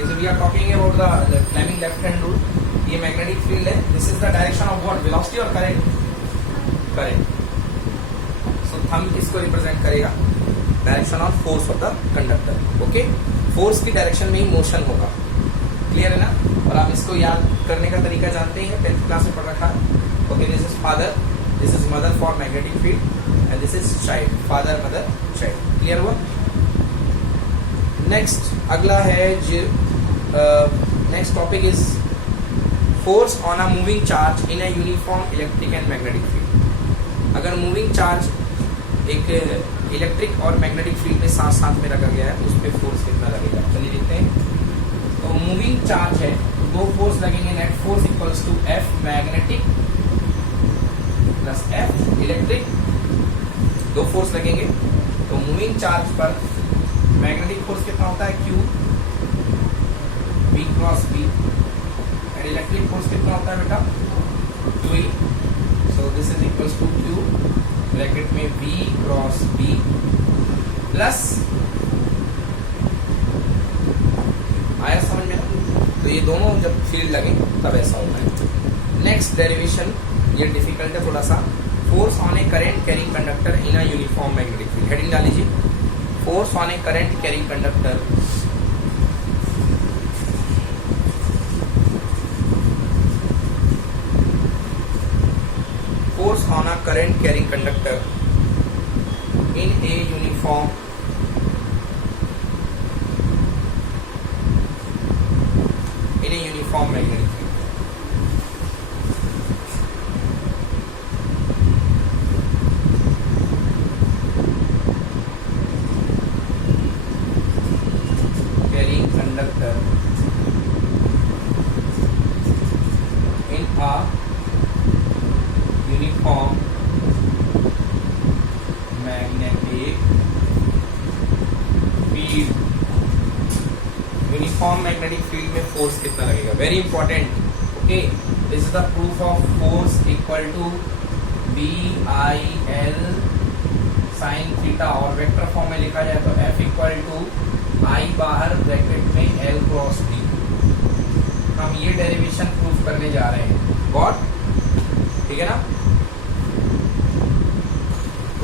Okay, so we are talking about the Fleming left hand rule. ये magnetic field है. This is the direction of what, velocity और current. Current. सो thumb किसको represent करेगा? Direction of force of the conductor. Okay, force की direction में ही motion होगा. Clear है ना? और आप इसको याद करने का तरीका जानते हैं, 10th क्लास में पढ़ रखा है. Okay, this is father, this is mother for magnetic field and this is child. Father, mother, child. Clear हुआ? नेक्स्ट अगला है next topic is force on a moving charge in a uniform electric and magnetic field. अगर moving charge एक electric और magnetic field में साथ साथ में रखा गया है तो उस पर फोर्स कितना लगेगा? चलिए देखते हैं. तो मूविंग चार्ज है, दो फोर्स लगेंगे. Net force equals to F magnetic plus F electric. दो फोर्स लगेंगे तो मूविंग चार्ज पर मैग्नेटिक फोर्स कितना होता है? Q V cross B. And electric force कितना होता है बेटा? Q. So this is equals to Q bracket में V क्रॉस B प्लस, आया समझ में ना? तो ये दोनों जब फील्ड लगे तब ऐसा होता है. नेक्स्ट डेरिवेशन ये डिफिकल्ट है थोड़ा सा. Force on A current carrying conductor in a uniform magnetic field. Heading डाल लीजिए. Force on A current carrying conductor force on a current carrying conductor in a uniform magnetic field. Carrying conductor in a uniform magnetic field. Uniform magnetic field में force कितना लगेगा? Very important. Okay, this is the proof of force equal to B I L sine theta. और vector form में लिखा जाए तो F equal to आई बाहर bracket में एल क्रॉस डी. हम ये डेरिवेशन प्रूफ करने जा रहे हैं. गॉट? ठीक है ना?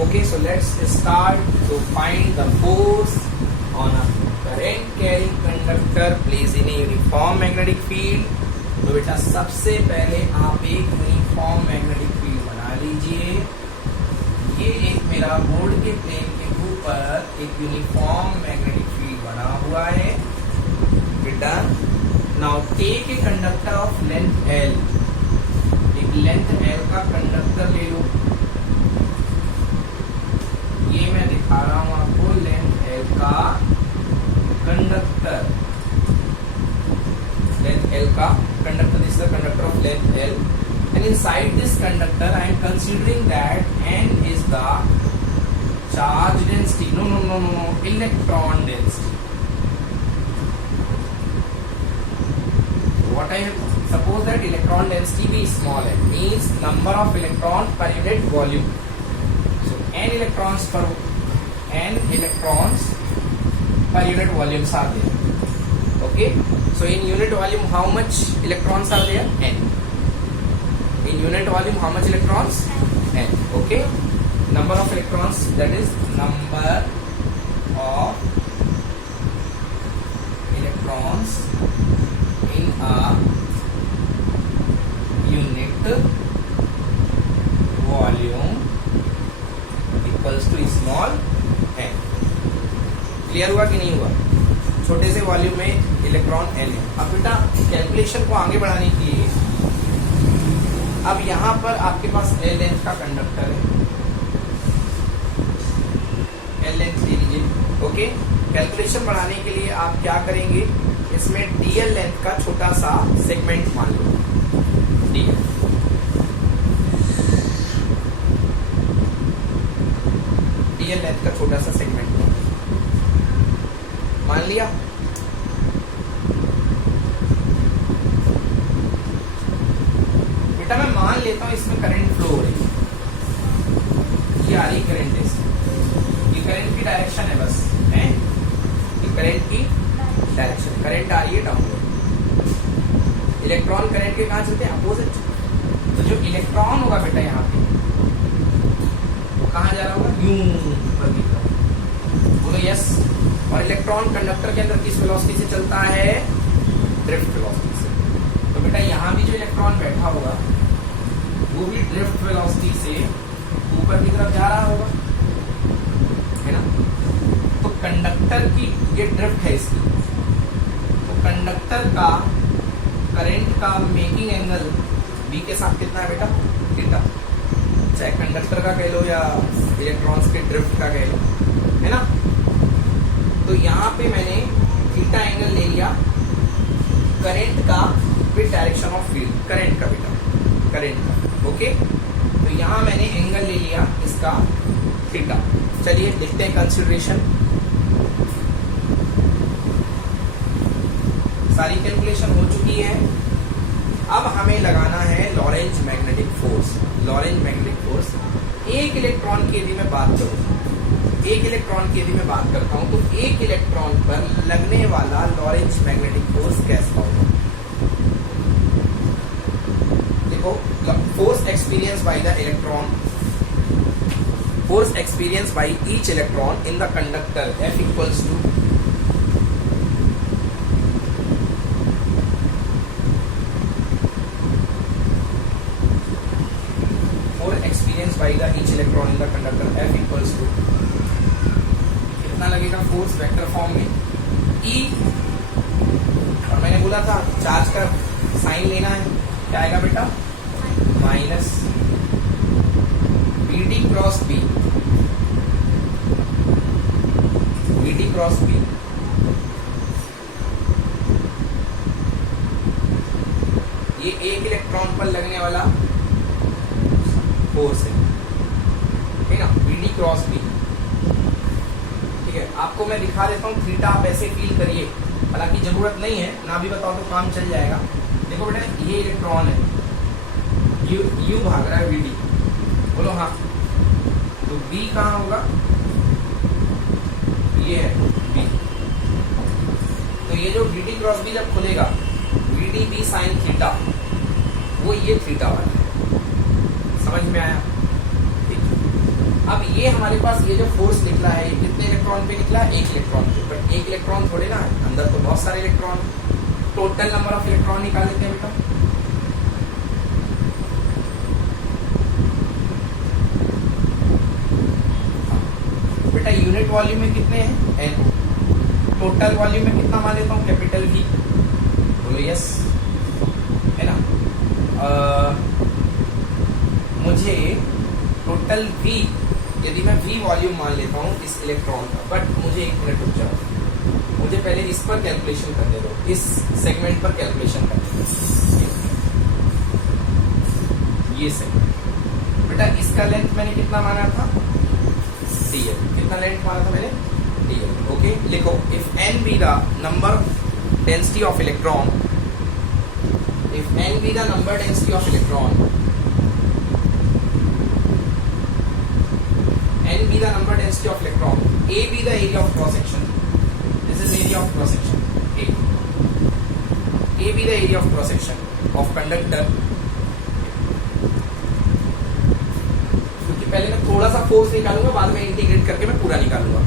Okay, so let's start to find the force on a current carrying conductor placed in a uniform magnetic field. तो बेटा सबसे पहले आप एक यूनिफॉर्म मैग्नेटिक फील्ड बना लीजिए. ये एक मेरा बोर्ड के प्लेन के ऊपर एक यूनिफॉर्म मैग्नेटिक फील्ड बना हुआ है. बेटा now take a conductor of length L. एक लेंथ L का कंडक्टर ले लो. ये मैं दिखा रहा हूं आपको लेंथ L का कंडक्टर. लेंथ L का conductor, this is the conductor of length L. And inside this conductor I am considering that N is the charge density. No no no no, electron density. What I suppose that electron density be small है, means number of electron per unit volume. So n electrons per unit volumes are there. Okay, so in unit volume how much electrons are there? N. In unit volume how much electrons? N. Okay, number of electrons, that is number of electrons in a unit volume equals to small n. Clear हुआ कि नहीं हुआ? छोटे से volume में electron n है. अब बेटा कैलकुलेशन को आगे बढ़ाने के लिए अब यहां पर आपके पास L लेंथ का कंडक्टर है. L लेंथ ले लीजिए. ओके, कैलकुलेशन बढ़ाने के लिए आप क्या करेंगे? इसमें DL लेंथ का छोटा सा सेगमेंट मान लो. DL लेंथ का छोटा सा सेगमेंट मान लिया. बेटा मैं मान लेता हूं इसमें करंट फ्लो हो रही है. ये आ रही करंट है. ये करंट की डायरेक्शन है बस है. ये करंट की डायरेक्शन. करंट आ रही है डाउनवर्ड। इलेक्ट्रॉन करंट के कहाँ चलते हैं? अपोजिट। तो जो इलेक्ट्रॉन होगा बेटा यहाँ पे वो कहाँ जा रहा होगा? यूं ऊपर की तरफ। बोलो यस। और इलेक्ट्रॉन कंडक्टर के अंदर किस वेलोसिटी से चलता है? ड्रिफ्ट वेलोसिटी से। तो बेटा यहाँ भी जो इलेक्ट्रॉन बैठा होगा वो भी ड्रिफ्ट वेलोसिटी से ऊपर की तरफ जा रहा होगा, है ना? तो कंडक्टर की ये ड्रिफ्ट है इसकी, तो कंडक्टर का करंट का मेकिंग एंगल बी के साथ कितना है बेटा? थीटा। चाहे कंडक्टर का कह लो या इलेक्ट्रॉन्स के ड्रिफ्ट का कह लो, है ना? तो यहाँ पे मैंने थीटा एंगल ले लिया करंट का with direction of field, current का बेटा, करंट का। ओके, तो यहाँ मैंने एंगल ले लिया इसका थीटा। चलिए देखते हैं कंसिडरेशन। सारी कैलकुलेशन हो चुकी है। अब हमें लगाना है Lorentz magnetic force. Lorentz magnetic force एक इलेक्ट्रॉन की यदि मैं बात करूं, एक इलेक्ट्रॉन की यदि मैं बात करता हूं तो एक इलेक्ट्रॉन पर लगने वाला लॉरेंज मैग्नेटिक फोर्स कैसा होगा? देखो, force experience by the electron, force experience by each electron in the conductor F equals to by the each electron in the conductor F equals to कितना लगेगा फोर्स वेक्टर फॉर्म में? E, और मैंने बोला था चार्ज का sign लेना है, क्या आएगा बेटा? Minus BD cross B, BD cross B। ये एक इलेक्ट्रॉन पर लगने वाला फोर्स है ना, BD क्रॉस B। ठीक है, आपको मैं दिखा देता हूँ थीटा, आप ऐसे फील करिए, हालांकि जरूरत नहीं है, ना भी बताओ तो काम चल जाएगा। देखो बेटा, ये इलेक्ट्रॉन है, यू भाग रहा है BD, बोलो हाँ। तो B कहाँ होगा? ये है B। तो ये जो BD क्रॉस B जब खुलेगा, BD B साइन थीटा, वो ये थीटा वाला है। समझ में आया? ठीक। अब ये हमारे पास ये जो फोर्स निकला है, ये कितने इलेक्ट्रॉन पे निकला है? एक इलेक्ट्रॉन पे। बट एक इलेक्ट्रॉन थोड़े ना है, अंदर तो बहुत सारे electron. Total number of electron निकाल लेते हैं बेटा। बेटा यूनिट वॉल्यूम में कितने हैं? n। टोटल वॉल्यूम में कितना मान लेता हूँ? Capital V। बोलो यस, है ना? मुझे टोटल V, यदि मैं V वॉल्यूम मान लेता हूँ इस इलेक्ट्रॉन का, बट मुझे एक मिनट रुक जाओ, मुझे पहले इस पर कैलकुलेशन करने दो, इस सेगमेंट पर कैलकुलेशन करने दो। ये सेगमेंट बेटा, इसका लेंथ मैंने कितना माना था? dl। कितना लेंथ माना था मैंने? dl। ओके, लिखो if n be the number density of electron, if n be the number density of electron, n be the number density of electron, A be the area of cross section. This is area of cross section. A be the area of cross section of conductor. क्योंकि पहले मैं थोड़ा सा force निकालूंगा, बाद में integrate करके मैं पूरा निकालूंगा,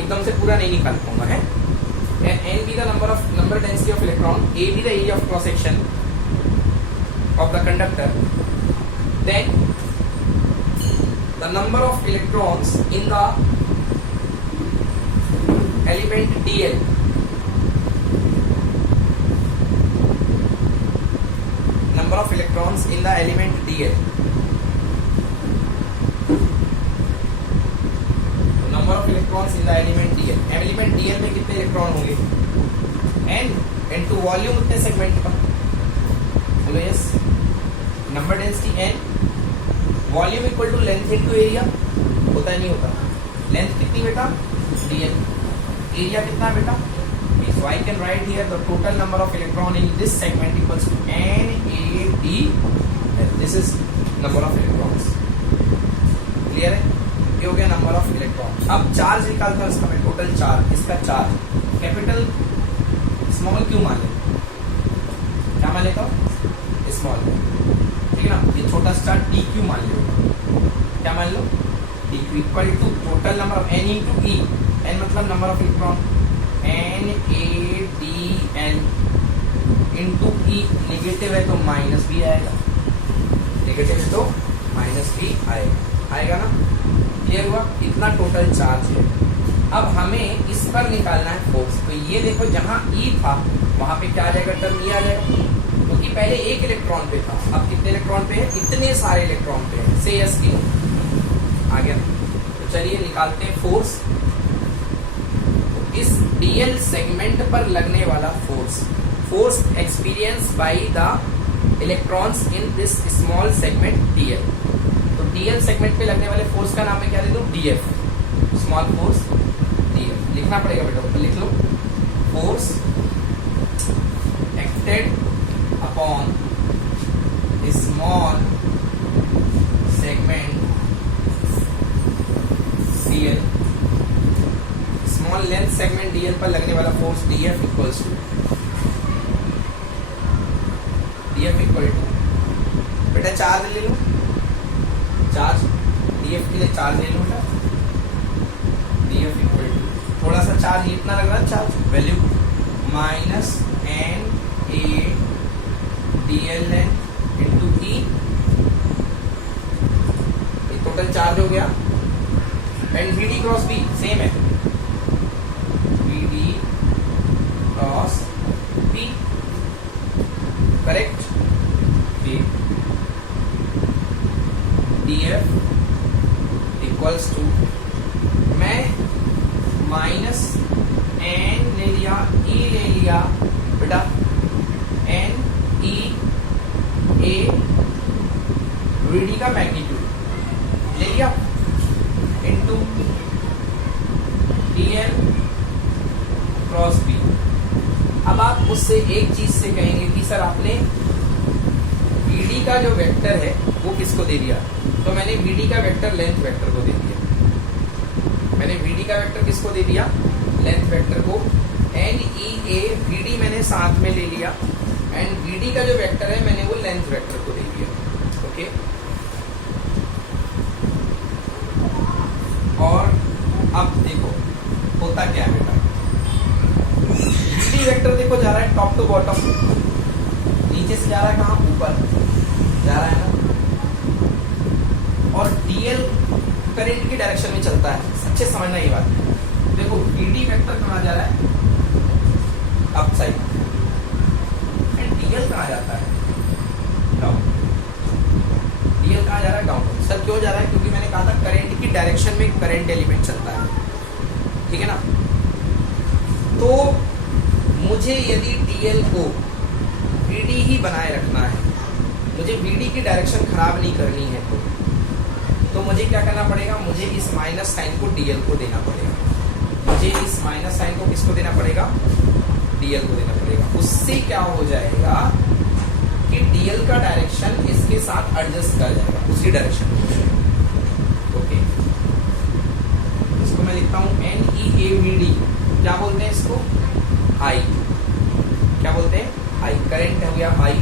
एकदम से पूरा नहीं निकाल पाऊंगा, है? n be the number density of electron, A be the area of cross section of the conductor, then the number of electrons in the element dl, number of electrons in the element dl, number of electrons in the element dl, element dl में कितने electron होंगे? n into volume कितने segment का? बोलो yes. Number density n, volume equal to length into area, होता है नहीं होता? लेंथ कितनी बेटा? dl। एरिया कितना बेटा? so I can write here the total number of electron in this segment equals to NaDl. This is number of electrons. Clear है? ये हो गया नंबर ऑफ इलेक्ट्रॉन। अब चार्ज निकालता हूं इसका मैं, टोटल चार्ज, इसका चार्ज कैपिटल स्मॉल क्यू मान लेता हूँ, क्या मान लेता हूँ, स्मॉल, ठीक है ना। ये छोटा स्टार डी क्यू मान लो, क्या मान लो, D Q equal to total number of N into E, N मतलब number of electron, N A D N into E, negative है तो माइनस भी आएगा, नेगेटिव है तो माइनस भी आएगा ना। क्लियर हुआ, इतना टोटल चार्ज है। अब हमें इस पर निकालना है फोर्स। तो ये देखो जहां ई था वहां पे क्या आ जाएगा, टर्म ई आ जाएगा, क्योंकि पहले एक इलेक्ट्रॉन पे था, अब कितने इलेक्ट्रॉन पे है, इतने सारे इलेक्ट्रॉन पे है, से एस की आ गया। तो चलिए निकालते हैं फोर्स। इस डीएल सेगमेंट पर लगने वाला force, force experience by the electrons in this small segment DL. तो डीएल सेगमेंट पे लगने वाले फोर्स का नाम मैं क्या दे दूं, डीएफ, स्मॉल फोर्स डीएफ। लिखना पड़ेगा बेटा, ऊपर लिख लो, force acted upon small segment DL, small length segment DL पर लगने वाला force DF equals to, DF equal to बेटा चार्ज ले लो, चार्ज डीएफ के लिए चार्ज ले लो बेटा, डीएफ इक्वल टू थोड़ा सा चार्ज इतना लग रहा है, charge value minus N A D L N into E, total charge हो गया। And V D cross B same है, V D cross B, correct. D F equals to, मैं माइनस एन ले लिया, ई ले लिया बेटा, N E A V D का मैग्नीट्यूड ले लिया into D L cross B. अब आप मुझसे एक चीज से कहेंगे कि सर आपने वीडी का जो वेक्टर है वो किसको दे दिया, तो मैंने वीडी का वेक्टर लेंथ वेक्टर को दे दिया, मैंने वीडी का वेक्टर किसको दे दिया, लेंथ वेक्टर को। एन ई ए वीडी मैंने साथ में ले लिया, एंड वीडी का जो वेक्टर है मैंने वो लेंथ वेक्टर को दे दिया, ओके। और अब देखो होता क्या है बेटा, वीडी वेक्टर देखो जा रहा है टॉप टू बॉटम, नीचे से जा रहा है कहाँ, ऊपर जा रहा है ना, और डीएल करंट की डायरेक्शन में चलता है, अच्छे समझना ये बात। देखो वीडी वेक्टर कहाँ जा रहा है, अप साइड, एंड डीएल कहाँ जाता है, डाउन। डीएल कहाँ जा रहा है, डाउन। सर क्यों जा रहा है, क्योंकि मैंने कहा था करंट की डायरेक्शन में करंट एलिमेंट चलता है, ठीक है ना। तो मुझे यदि डीएल को वीडी ही बनाए रखना है, मुझे वीडी की डायरेक्शन खराब नहीं करनी है, तो मुझे क्या करना पड़ेगा, मुझे इस माइनस साइन को डीएल को देना पड़ेगा, मुझे इस माइनस साइन को किसको देना पड़ेगा, डीएल को देना पड़ेगा। उससे क्या हो जाएगा कि डीएल का डायरेक्शन इसके साथ एडजस्ट कर जाएगा, उसी डायरेक्शन में, ओके। इसको मैं लिखता हूं N E A V D, क्या बोलते हैं इसको, आई, क्या बोलते हैं, आई, करंट हो गया I,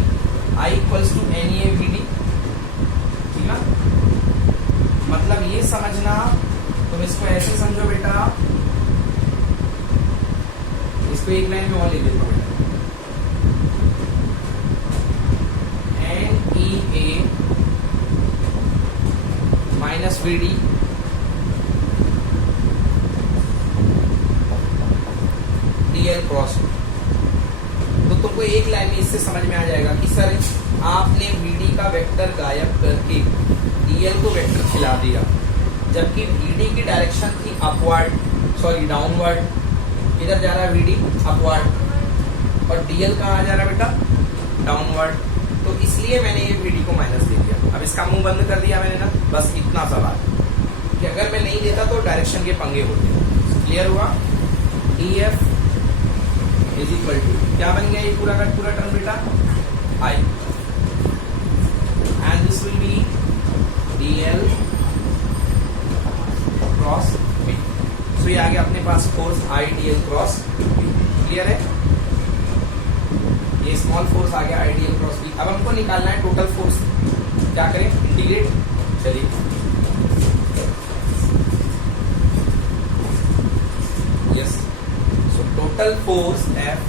I equals to N E A V D, ठीक ना। मतलब ये समझना, तुम इसको ऐसे समझो बेटा, इसको एक लाइन में और लिख देता हूं, N E A minus V D DL cross. तो तुमको एक लाइन में इससे समझ में आ जाएगा कि सर आपने वीडी का वेक्टर गायब करके डीएल को वेक्टर खिला दिया, जबकि वीडी की डायरेक्शन थी अपवर्ड, सॉरी डाउनवर्ड, इधर जा रहा है वीडी अपवर्ड, और डीएल कहाँ जा रहा है बेटा, डाउनवर्ड। तो इसलिए मैंने ये वीडी को माइनस दे दिया। अब इसका मुंह बंद कर दिया मैंने ना, बस इतना सवाल कि अगर मैं नहीं देता तो डायरेक्शन के पंगे होते। क्लियर हुआ, डीएफ इज इक्वल टू क्या बन गया, ये पूरा का पूरा टर्म बेटा, I, and this will be D L cross B. तो ये आ गया अपने पास force I D L cross B. Clear है, ये स्मॉल फोर्स आ गया आइडियल क्रॉस बी। अब हमको निकालना है टोटल फोर्स, क्या करें, इंटीग्रेट। चलिए yes, so total force F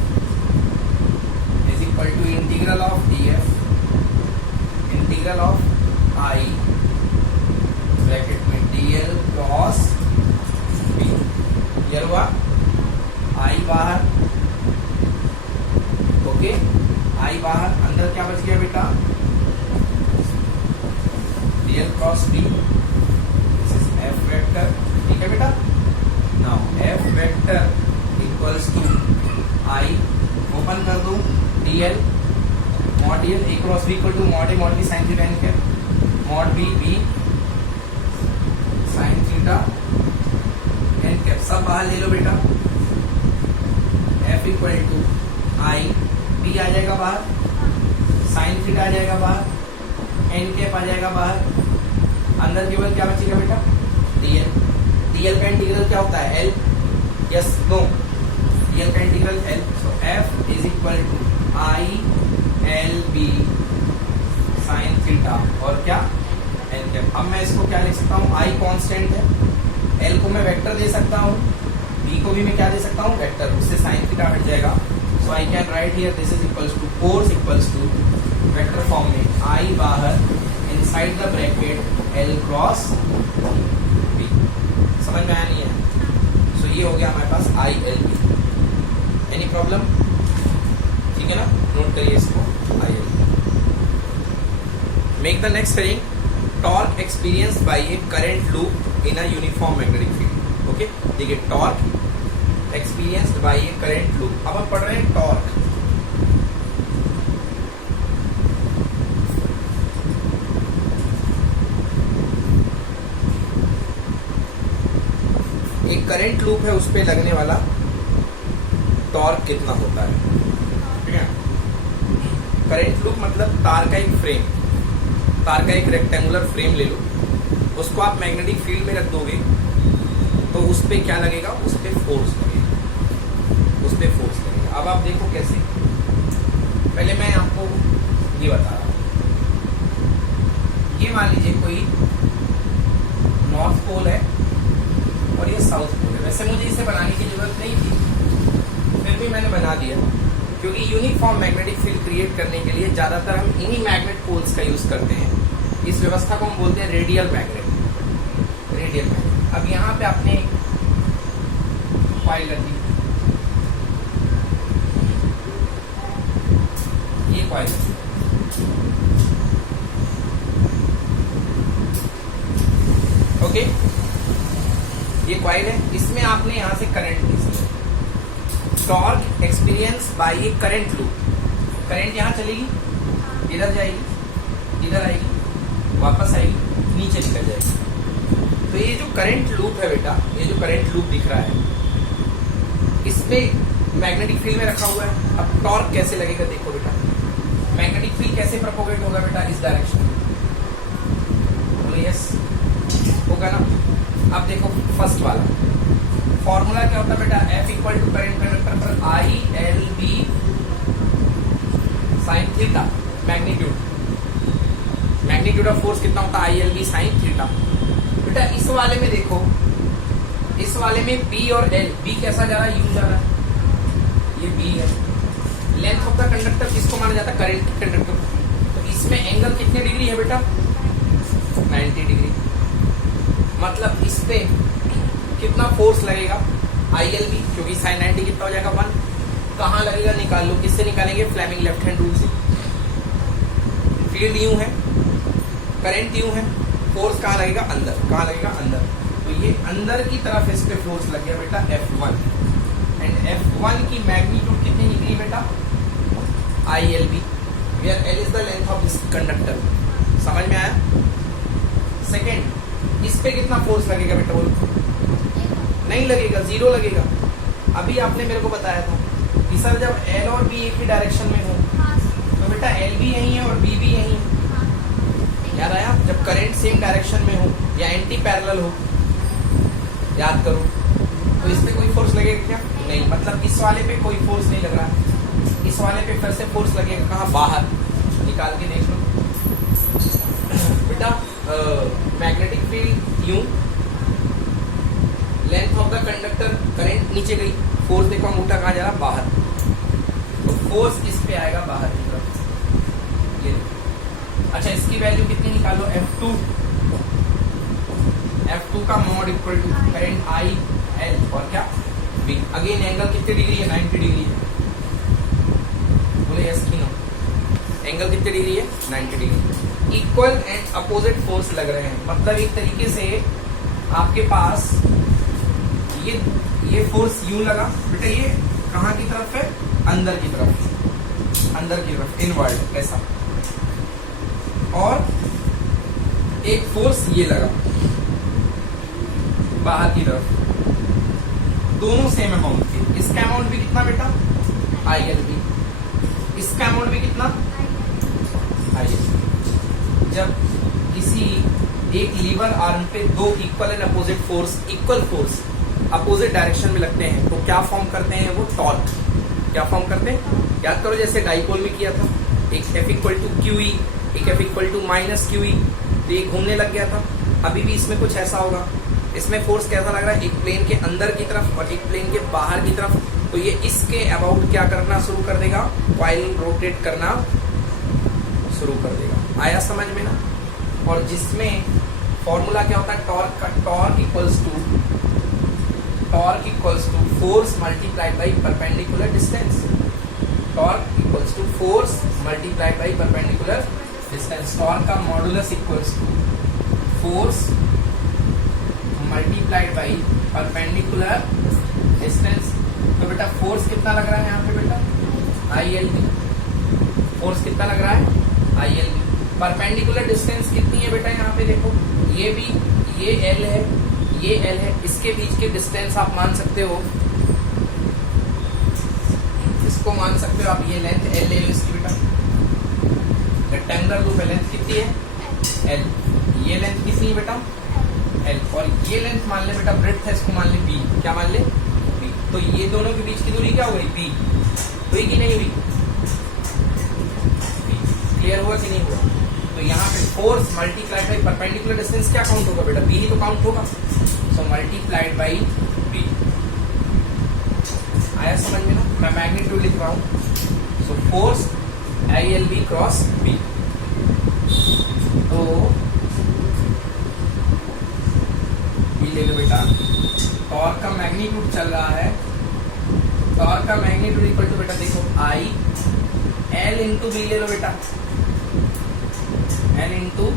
is equal to integral of df integral of I bracket में dl क्रॉस b। क्लियर हुआ? I बाहर, ओके, I बाहर, अंदर क्या बच गया बेटा, dl cross b, this is f vector. ठीक है बेटा, now f vector equals to I, open कर दो, dl mod dl a cross b equal to mod a mod b sine theta n cap, mod b b sine theta n cap, सब बाहर ले लो बेटा। f equal to I, b आ जाएगा बाहर, साइन थीटा आ जाएगा बाहर, n कैप आ जाएगा बाहर, अंदर केवल क्या बचेगा बेटा, dl। dl का इंटीग्रल क्या होता है, l, यस नो, dl का integral l। So f is equal to I l b sine theta और क्या, n कैप। अब मैं इसको क्या लिख सकता हूँ, I कांस्टेंट है, l को मैं वेक्टर दे सकता हूँ, b को भी मैं क्या दे सकता हूँ, वेक्टर, उससे साइन थीटा हट जाएगा। So I can write here this is equals to force equals to vector form में I बाहर inside the bracket L cross B। समझ में आया नहीं है? So ये हो गया हमारे पास I L B। Any problem? ठीक है ना, नोट करिए इसको, I L B। Make the next heading torque experienced by a current loop in a uniform magnetic field। Okay, देखिए torque experienced bye a current loop. अब हम पढ़ रहे हैं टॉर्क। एक करंट लूप है, उस पे लगने वाला टॉर्क कितना होता है, ठीक है। करंट लूप मतलब तार का एक फ्रेम, तार का एक रेक्टेंगुलर फ्रेम ले लो, उसको आप मैग्नेटिक फील्ड में रख दोगे तो उस पे क्या लगेगा, उस पे फोर्स लगेगा, उस पे फोर्स लगेगा। अब आप देखो कैसे, पहले मैं आपको ये बता रहा हूं, ये मान लीजिए कोई नॉर्थ पोल है और ये साउथ पोल है। वैसे मुझे इसे बनाने की जरूरत नहीं थी, फिर भी मैंने बना दिया, क्योंकि यूनिफॉर्म मैग्नेटिक फील्ड क्रिएट करने के लिए ज्यादातर हम इन्हीं मैग्नेट पोल्स का यूज करते हैं। इस व्यवस्था को हम बोलते हैं रेडियल मैग्नेट, रेडियल मैग्नेट। अब यहाँ पे आपने कॉइल रख दी, ये कॉइल, ओके, ये कॉइल है, इसमें आपने यहां से करंट ली। Torque experience by a current loop, current यहां चलेगी, इधर जाएगी, इधर आएगी, वापस आएगी, नीचे निकल जाएगी। तो ये जो करंट लूप है बेटा, ये जो करंट लूप दिख रहा है, इस पे मैग्नेटिक फील्ड में रखा हुआ है। अब टॉर्क कैसे लगेगा देखो बेटा, मैग्नेटिक फील्ड कैसे प्रोपोगेट होगा बेटा, इस डायरेक्शन में, बोलो यस होगा ना। अब देखो फर्स्ट वाला फॉर्मूला क्या होता है बेटा, F equal to current conductor पर I L B sine theta, magnitude of force कितना होता है, I L B sine theta. बेटा इस वाले में देखो, इस वाले में B और L, B कैसा जा रहा है, U जा रहा है, ये B है। लेंथ ऑफ द कंडक्टर किसको माना जाता है, करंट कंडक्टर। तो इसमें एंगल कितने डिग्री है बेटा, 90 डिग्री। मतलब इस पे कितना फोर्स लगेगा, ILB, क्योंकि साइन 90 कितना हो जाएगा 1। कहाँ लगेगा निकाल लो, किससे निकालेंगे, फ्लेमिंग लेफ्ट हैंड रूल से। फील्ड यूं है, करंट यूं है, फोर्स कहाँ लगेगा, अंदर, कहाँ लगेगा, अंदर। तो ये अंदर की तरफ इस पे फोर्स लग गया बेटा F1, एंड F1 की मैग्नीट्यूड कितनी निकली बेटा, ILB, where L is the length of this conductor. समझ में आया। सेकेंड, इस पे कितना फोर्स लगेगा बेटा, बोलो, नहीं लगेगा, 0 लगेगा। अभी आपने मेरे को बताया था कि सर जब L और B एक ही डायरेक्शन में हो तो बेटा L भी यही है और B भी यही है। याद आया, जब करंट सेम डायरेक्शन में हो या एंटी पैरेलल हो, याद करो, तो इस पे कोई फोर्स लगेगा क्या, नहीं। मतलब इस वाले पे कोई फोर्स नहीं लग रहा, इस वाले पे फिर से फोर्स लगेगा कहाँ, बाहर। निकाल के देख लो बेटा। मैग्नेटिक फील्ड यूं, length of the conductor, current नीचे गई, फोर्स देखो अंगूठा कहाँ जा रहा, बाहर, तो फोर्स इस पे आएगा बाहर की तरफ। ये अच्छा, इसकी वैल्यू कितनी निकालो, F2। F2 का mod equal to current I L और क्या बी। अगेन एंगल कितने डिग्री है, 90 डिग्री है। बोले यस की नो, एंगल कितने डिग्री है, 90 degree. Equal and opposite force लग रहे हैं, मतलब एक तरीके से आपके पास ये फोर्स यूं लगा बेटा, ये कहाँ की तरफ है, अंदर की तरफ, अंदर की तरफ, इनवर्ड ऐसा। और एक फोर्स ये लगा बाहर की तरफ, दोनों सेम अमाउंट के। इसका अमाउंट भी कितना बेटा, ILB। इसका अमाउंट भी कितना, ILB। जब किसी एक लीवर आर्म पे दो equal and opposite force, equal force opposite direction में लगते हैं तो क्या फॉर्म करते हैं, वो टॉर्क। क्या फॉर्म करते हैं, याद करो जैसे डाइपोल में किया था, एक F इक्वल टू QE, एक F equal to minus QE, तो ये घूमने लग गया था। अभी भी इसमें कुछ ऐसा होगा। इसमें फोर्स कैसा लग रहा है, एक प्लेन के अंदर की तरफ और एक प्लेन के बाहर की तरफ, तो ये इसके अबाउट क्या करना शुरू कर देगा, कॉइल रोटेट करना शुरू कर देगा। आया समझ में ना। और जिसमें फॉर्मूला क्या होता है टॉर्क का, torque equals to force multiplied by perpendicular distance. Torque equals to force multiplied by perpendicular distance. Torque का modulus equals to force multiplied by perpendicular distance. तो बेटा फोर्स कितना लग रहा है यहाँ पे बेटा, ILB। फोर्स कितना लग रहा है, ILB। परपेंडिकुलर डिस्टेंस कितनी है बेटा, यहाँ पे देखो, ये भी, ये L है, ये L है, इसके बीच के डिस्टेंस आप मान सकते हो, इसको मान सकते हो आप, ये लेंथ L ले लो इसकी बेटा। रेक्टेंगुलर लूप है, लेंथ कितनी है, L। ये लेंथ कितनी है बेटा, L। और ये लेंथ मान ले बेटा, ब्रेड्थ है, इसको मान ले B। क्या मान ले, B। तो ये दोनों के बीच की दूरी क्या हो गई, B। हुई कि नहीं हुई, क्लियर हुआ कि नहीं हुआ। तो यहाँ पे force multiplied by perpendicular distance क्या काउंट होगा बेटा, B ही तो काउंट होगा। सो मल्टीप्लाइड बाई B। आया समझ में ना। मैं मैग्नीट्यूड लिख रहा हूँ, so force ILB cross B। तो B ले लो बेटा। टॉर्क का मैग्नीट्यूड चल रहा है, टॉर्क का मैग्नीट्यूड इक्वल टू बेटा देखो I L इंटू B ले लो बेटा, L into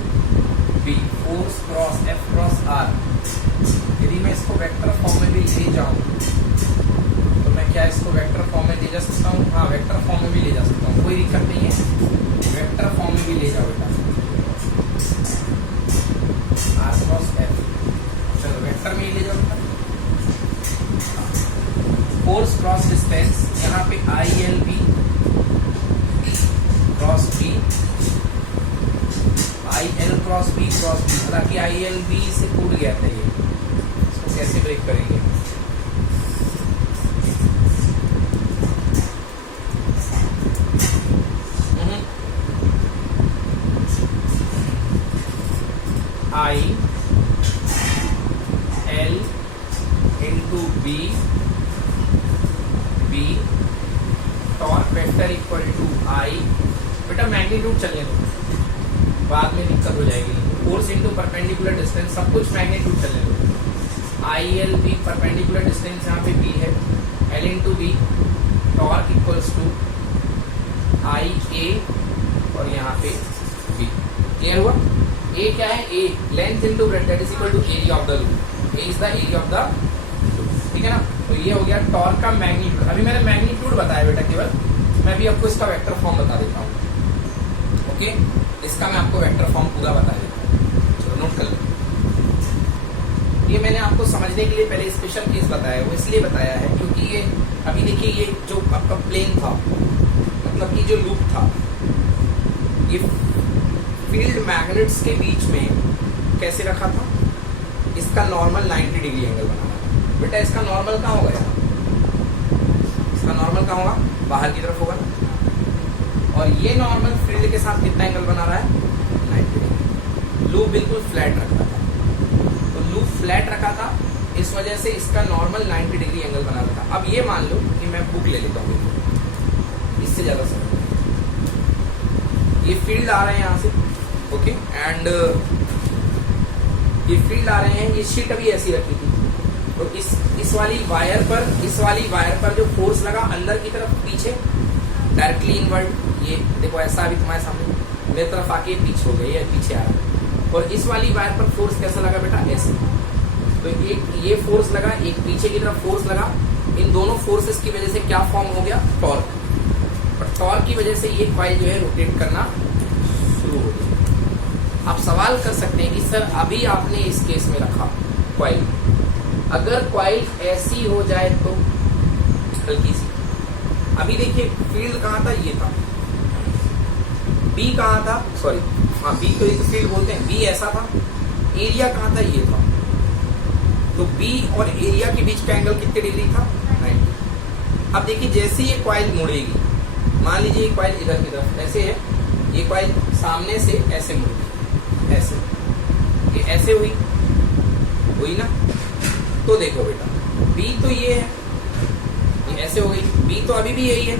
B, force cross F cross R। यदि मैं इसको वेक्टर फॉर्म में भी ले जाऊं तो मैं क्या इसको वेक्टर फॉर्म में ले जा सकता हूँ, हाँ वेक्टर फॉर्म में भी ले जा सकता हूँ, कोई दिक्कत नहीं है, वेक्टर फॉर्म में भी ले जाओ बेटा, R क्रॉस F। चलो वेक्टर में ही ले जाओ बेटा। फोर्स क्रॉस डिस्टेंस, यहाँ पे ILB cross B, IL cross B cross B। हालांकि ILB से टूट गया था ये, इसको कैसे ब्रेक करेंगे, I L into B, torque vector equal to I। बेटा मैग्नीट्यूड चलने दो, बाद में दिक्कत हो जाएगी। फोर्स इंटू परपेंडिकुलर डिस्टेंस, सब कुछ मैग्नीट्यूड चलने दो। ILB परपेंडिकुलर डिस्टेंस यहाँ पे B है, L into B, torque equals to IA और यहाँ पे B। क्लियर हुआ। A क्या है, A length into breadth, that is equal to area of the loop. A is the area of the loop, ठीक है ना। तो ये हो गया टॉर्क का मैग्नीट्यूड। अभी मैंने मैग्नीट्यूड बताया बेटा केवल, मैं भी आपको इसका वेक्टर फॉर्म बता देता हूँ। ओके, इसका मैं आपको वेक्टर फॉर्म पूरा बता देता हूँ, चलो नोट कर लो। ये मैंने आपको समझने के लिए पहले स्पेशल केस बताया, वो इसलिए बताया है क्योंकि ये अभी देखिए, ये जो आपका प्लेन था, मतलब कि जो लूप था, ये फील्ड मैग्नेट्स के बीच में कैसे रखा था, इसका नॉर्मल 90 डिग्री एंगल बनाना था। बेटा इसका नॉर्मल कहाँ होगा यार, इसका नॉर्मल कहाँ होगा बाहर की तरफ होगा ना। और ये नॉर्मल फील्ड के साथ कितना एंगल बना रहा है, 90 डिग्री। लूप बिल्कुल फ्लैट रखा था, तो लूप फ्लैट रखा था, इस वजह से इसका नॉर्मल 90 डिग्री एंगल बना रहा था। अब ये मान लो कि मैं बुक ले लेता हूँ, इससे ज्यादा समझ, ये फील्ड आ रहे हैं यहाँ से, ओके, एंड ये फील्ड आ रहे हैं, ये शीट अभी ऐसी रखी थी, तो इस वाली वायर पर जो फोर्स लगा अंदर की तरफ पीछे डायरेक्टली इनवर्ट, ये देखो ऐसा अभी तुम्हारे सामने मेरी तरफ आके पीछे हो गया, ये पीछे आ रहा है। और इस वाली वायर पर फोर्स कैसा लगा बेटा, ऐसे, तो एक ये फोर्स लगा, एक पीछे की तरफ फोर्स लगा, इन दोनों फोर्सेस की वजह से क्या फॉर्म हो गया, टॉर्क। और टॉर्क की वजह से ये कॉइल जो है रोटेट करना शुरू हो गया। आप सवाल कर सकते हैं कि सर अभी आपने इस केस में रखा कॉइल, अगर कॉइल ऐसी हो जाए तो, हल्की सी, अभी देखिए फील्ड कहाँ था, ये था, बी कहाँ था, सॉरी हाँ बी को एक फील्ड बोलते हैं, बी ऐसा था, एरिया कहाँ था, ये था, तो बी और एरिया के बीच का एंगल कितने डिग्री था, 90। अब देखिए जैसे ये कॉइल मुड़ेगी, मान लीजिए ये कॉइल इधर की तरफ ऐसे है, ये कॉइल सामने से ऐसे मुड़ेगी, ऐसे, ये ऐसे हुई ना, तो देखो बेटा बी तो ये है, ये ऐसे हो गई, बी तो अभी भी यही है,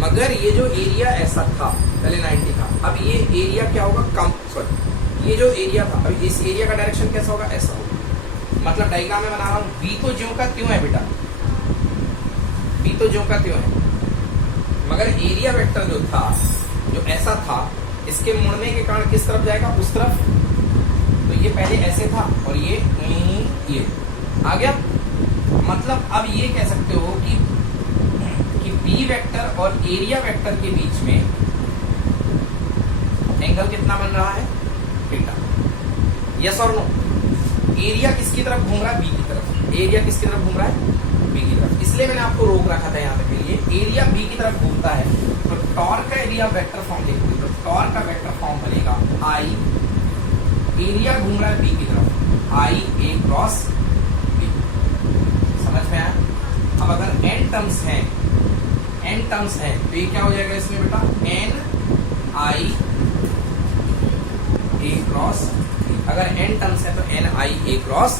मगर ये जो एरिया ऐसा था पहले 90 था, अब ये एरिया क्या होगा, कम, सॉरी ये जो एरिया था, अभी इस एरिया का डायरेक्शन कैसा होगा, ऐसा होगा। मतलब डायग्राम में बना रहा हूँ, बी तो ज्यों का त्यों है बेटा, बी तो ज्यों का त्यों है, मगर एरिया वेक्टर जो था, जो ऐसा था, इसके मुड़ने के कारण किस तरफ जाएगा, उस तरफ। तो ये पहले ऐसे था और ये आ गया। मतलब अब ये कह सकते हो कि बी वेक्टर और एरिया वेक्टर के बीच में एंगल कितना बन रहा है, थीटा। यस और नो? एरिया किसकी तरफ घूम रहा है, बी की तरफ। एरिया किसकी तरफ घूम रहा है, बी की तरफ। इसलिए मैंने आपको रोक रखा था यहाँ तक के लिए, एरिया बी की तरफ घूमता है तो टॉर्क का एरिया वेक्टर फॉर्म देखोगे तो टॉर्क का वेक्टर फॉर्म बनेगा आई, एरिया घूम रहा है बी की तरफ, आई ए क्रॉस बी। समझ में आया? अब अगर एन टर्म्स हैं तो ये क्या हो जाएगा इसमें बेटा, N I A cross B. अगर एन टर्म्स है तो N I A cross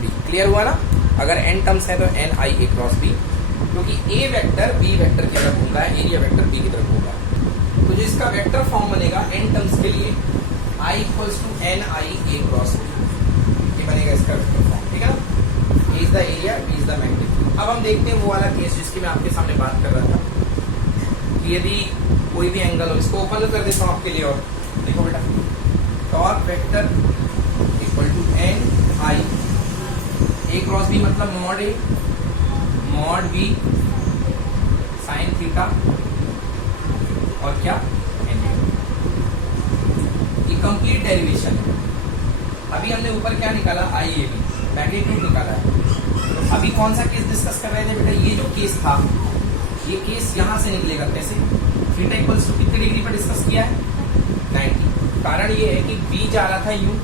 B. Clear हुआ ना? अगर एन टर्म्स है तो N I A cross B, क्योंकि ए वेक्टर बी वेक्टर की तरफ घूम रहा है, एरिया वेक्टर बी की तरफ घूम रहा है। तो जो इसका वेक्टर फॉर्म बनेगा एन टर्म्स के लिए, I equals to N I A cross B, ये बनेगा इसका वेक्टर फॉर्म। ठीक है ना? A is the area, B is the magnitude. अब हम देखते हैं वो वाला केस जिसकी मैं आपके सामने बात कर रहा था कि यदि कोई भी एंगल हो, इसको ओपन कर देता हूँ आपके लिए। और देखो बेटा, torque vector equal to N I A cross B, मतलब mod A mod B sine theta और क्या, एन ए। ये कंप्लीट डेरिवेशन है। अभी हमने ऊपर क्या निकाला, आई ए बी, मैग्नीट्यूड निकाला है। तो अभी कौन सा केस डिस्कस कर रहे थे बेटा, ये जो केस था, ये केस यहां से निकलेगा कैसे, थीटा इक्वल्स टू कितने डिग्री पर डिस्कस किया है, 90। कारण ये है कि बी जा रहा था यूं,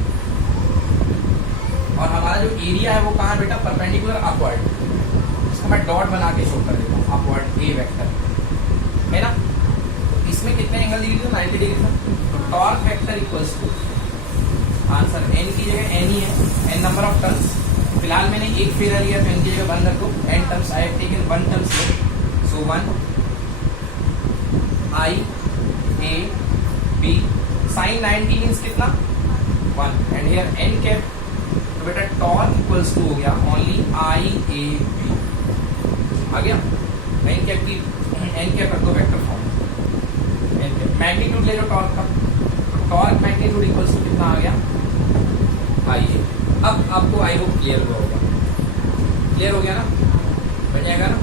और हमारा जो एरिया है वो कहाँ बेटा, परपेंडिकुलर अपवर्ड। इसको मैं डॉट बना के शो कर देता हूँ, अपवर्ड ए वेक्टर है ना। तो इसमें कितने एंगल डिग्री था, 90 डिग्री था। तो torque vector equals to, answer N की जगह एन ही है, एन नंबर ऑफ टर्न्स। फिलहाल मैंने एक फेरा लिया तो एन की जगह 1 रख दो, N terms I have taken 1 terms, so 1 I A B sine 90 means कितना, 1, एंड हियर एन कैप। तो बेटा टॉर्क इक्वल्स टू हो गया ओनली आई ए बी, आ गया। एन कैप की एन कैप रख दो vector form, N cap. Magnitude ले लो टॉर्क का, तो टॉर्क मैग्नीट्यूड इक्वल्स टू कितना आ गया, आई ए। अब आपको आई होप क्लियर हुआ होगा, क्लियर हो गया ना, बन जाएगा ना।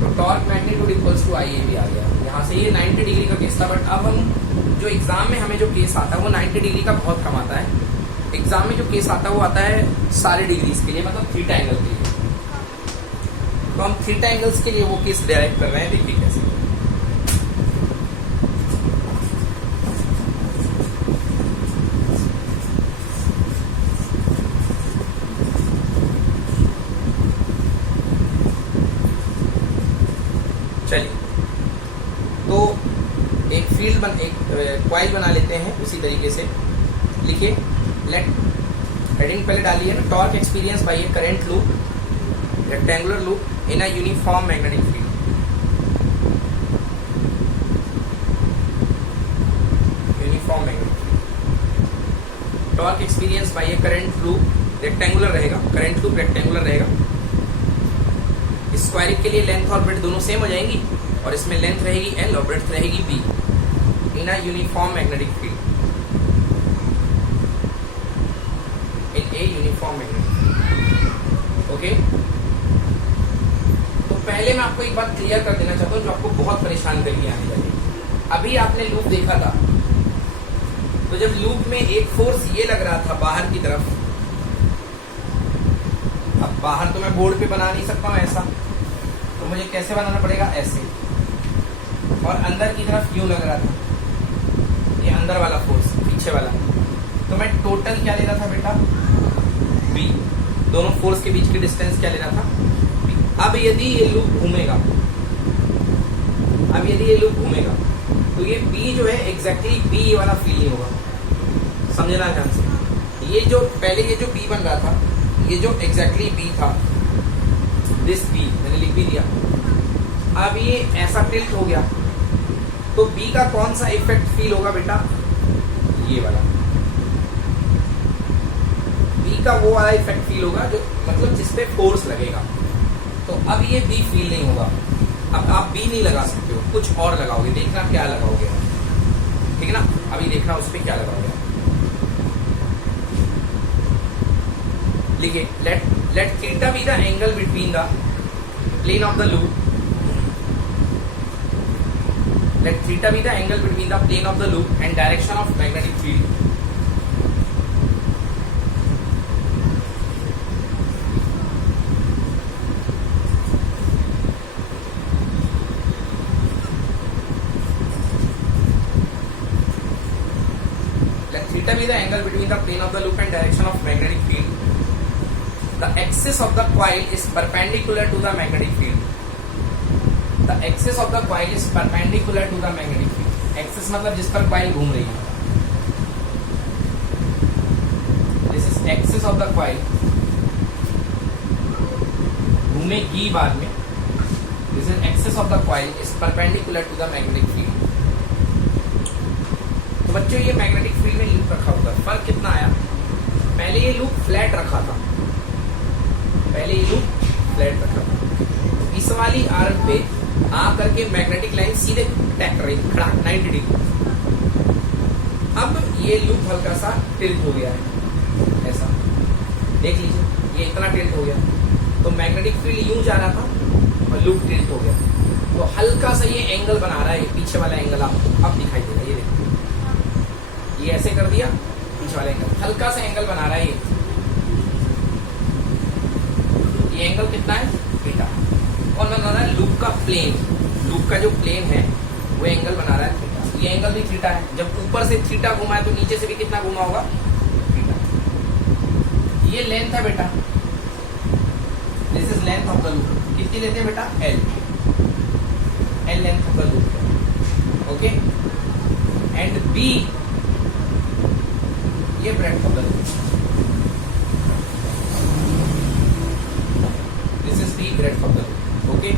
तो torque magnitude equals to I A B आ गया। यहाँ से ये 90 डिग्री का केस था, बट अब हम जो एग्जाम में हमें जो केस आता है वो 90 डिग्री का बहुत कम आता है। एग्जाम में जो केस आता है वो आता है सारे डिग्रीज के लिए, मतलब थीटा एंगल के लिए। तो हम थीटा एंगल्स के लिए वो केस डायरेक्ट कर रहे हैं, देखिए कैसे। चलिए एक कॉइल बना लेते हैं उसी तरीके से। लिखिए, लेट, हेडिंग पहले डाली है ना, torque experience by a current loop rectangular loop in a uniform magnetic field. Uniform magnetic field, torque experience by a current loop rectangular रहेगा, करंट लूप रेक्टेंगुलर रहेगा। स्क्वायरिक के लिए लेंथ और ब्रेड्थ दोनों सेम हो जाएंगी, और इसमें लेंथ रहेगी L और ब्रेड्थ रहेगी B in a uniform magnetic field, in a uniform magnetic field. Okay, तो पहले मैं आपको एक बात क्लियर कर देना चाहता हूँ जो आपको बहुत परेशान करके आने लगी। अभी आपने लूप देखा था, तो जब लूप में एक फोर्स ये लग रहा था बाहर की तरफ, अब बाहर तो मैं बोर्ड पे बना नहीं सकता हूँ ऐसा, तो मुझे कैसे बनाना पड़ेगा, ऐसे, और अंदर की तरफ यूं लग रहा था, ये अंदर वाला फोर्स, पीछे वाला, तो मैं टोटल क्या ले रहा था बेटा, B, दोनों फोर्स के बीच की डिस्टेंस क्या ले रहा था, B। अब यदि ये लूप घूमेगा, तो ये B जो है एग्जैक्टली B ये वाला फील नहीं होगा, समझना ध्यान से। ये जो पहले ये जो B बन रहा था, ये जो एग्जैक्टली B था, दिस B मैंने लिख भी दिया, अब ये ऐसा टिल्ट हो गया, तो B का कौन सा इफेक्ट फील होगा बेटा, ये वाला। B का वो वाला इफेक्ट फील होगा जो मतलब जिसपे फोर्स लगेगा, तो अब ये B फील नहीं होगा। अब आप B नहीं लगा सकते हो, कुछ और लगाओगे, देखना क्या लगाओगे, ठीक है ना, अभी देखना उस पर क्या लगाओगे। लिखिए, let theta be the angle between the plane of the loop, let theta be the angle between the plane of the loop and direction of magnetic field. Let theta be the angle between the plane of the loop and direction of magnetic field. The axis of the coil is perpendicular to the magnetic field. The axis of the coil is perpendicular to the magnetic field. Axis मतलब जिस पर coil घूम रही है. This is axis of the coil. घूमेगी बाद में. This is axis of the coil is perpendicular to the magnetic field. तो बच्चों ये मैग्नेटिक फील्ड में लूप रखा होगा. फर्क कितना आया? पहले ये लूप फ्लैट रखा था. इस वाली आर्क पे आकर के मैग्नेटिक लाइन सीधे टैक कर रही थी, खड़ा 90 डिग्री. अब ये लूप हल्का सा टिल्ट हो गया है, ऐसा देख लीजिए, ये इतना टिल्ट हो गया. तो मैग्नेटिक फील्ड यूं जा रहा था और लूप टिल्ट हो गया. तो हल्का सा ये एंगल बना रहा है, पीछे वाला एंगल आपको अब दिखाई दे रहा है. ये देखिए, ये ऐसे कर दिया, पीछे वाला एंगल हल्का सा एंगल बना रहा है. ये एंगल कितना है? थीटा. और बना रहा है लूप का प्लेन, लूप का जो प्लेन है वो एंगल बना रहा है थीटा. ये एंगल भी थीटा है. जब ऊपर से थीटा घुमा है तो नीचे से भी कितना घुमा होगा? थीटा. ये लेंथ है बेटा, this is length of the loop. कितनी लेते हैं बेटा? L length of the loop. Okay, and B ये breadth of the loop. This is the breadth of the loop. Okay,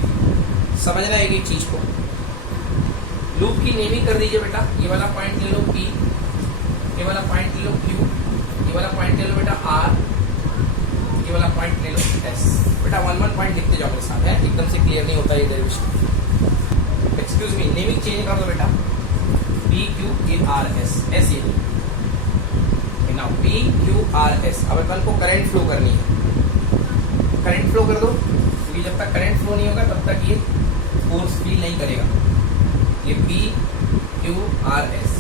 समझना है एक चीज को. लूप की नेमिंग कर दीजिए बेटा. ये वाला पॉइंट ले लो P, ये वाला पॉइंट ले लो Q, ये वाला पॉइंट ले लो बेटा R, ये वाला पॉइंट ले लो S. बेटा 1-1 पॉइंट लिखते जाओ मेरे साथ, है एकदम से क्लियर नहीं होता ये derivation. Excuse me, naming change कर दो बेटा. P Q R S, S ये लो. Now P Q R S. अब अपन को करंट फ्लो करनी है. करंट फ्लो कर दो, क्योंकि जब तक करंट फ्लो नहीं होगा तब तक ये फोर्स फील नहीं करेगा. ये P Q R S.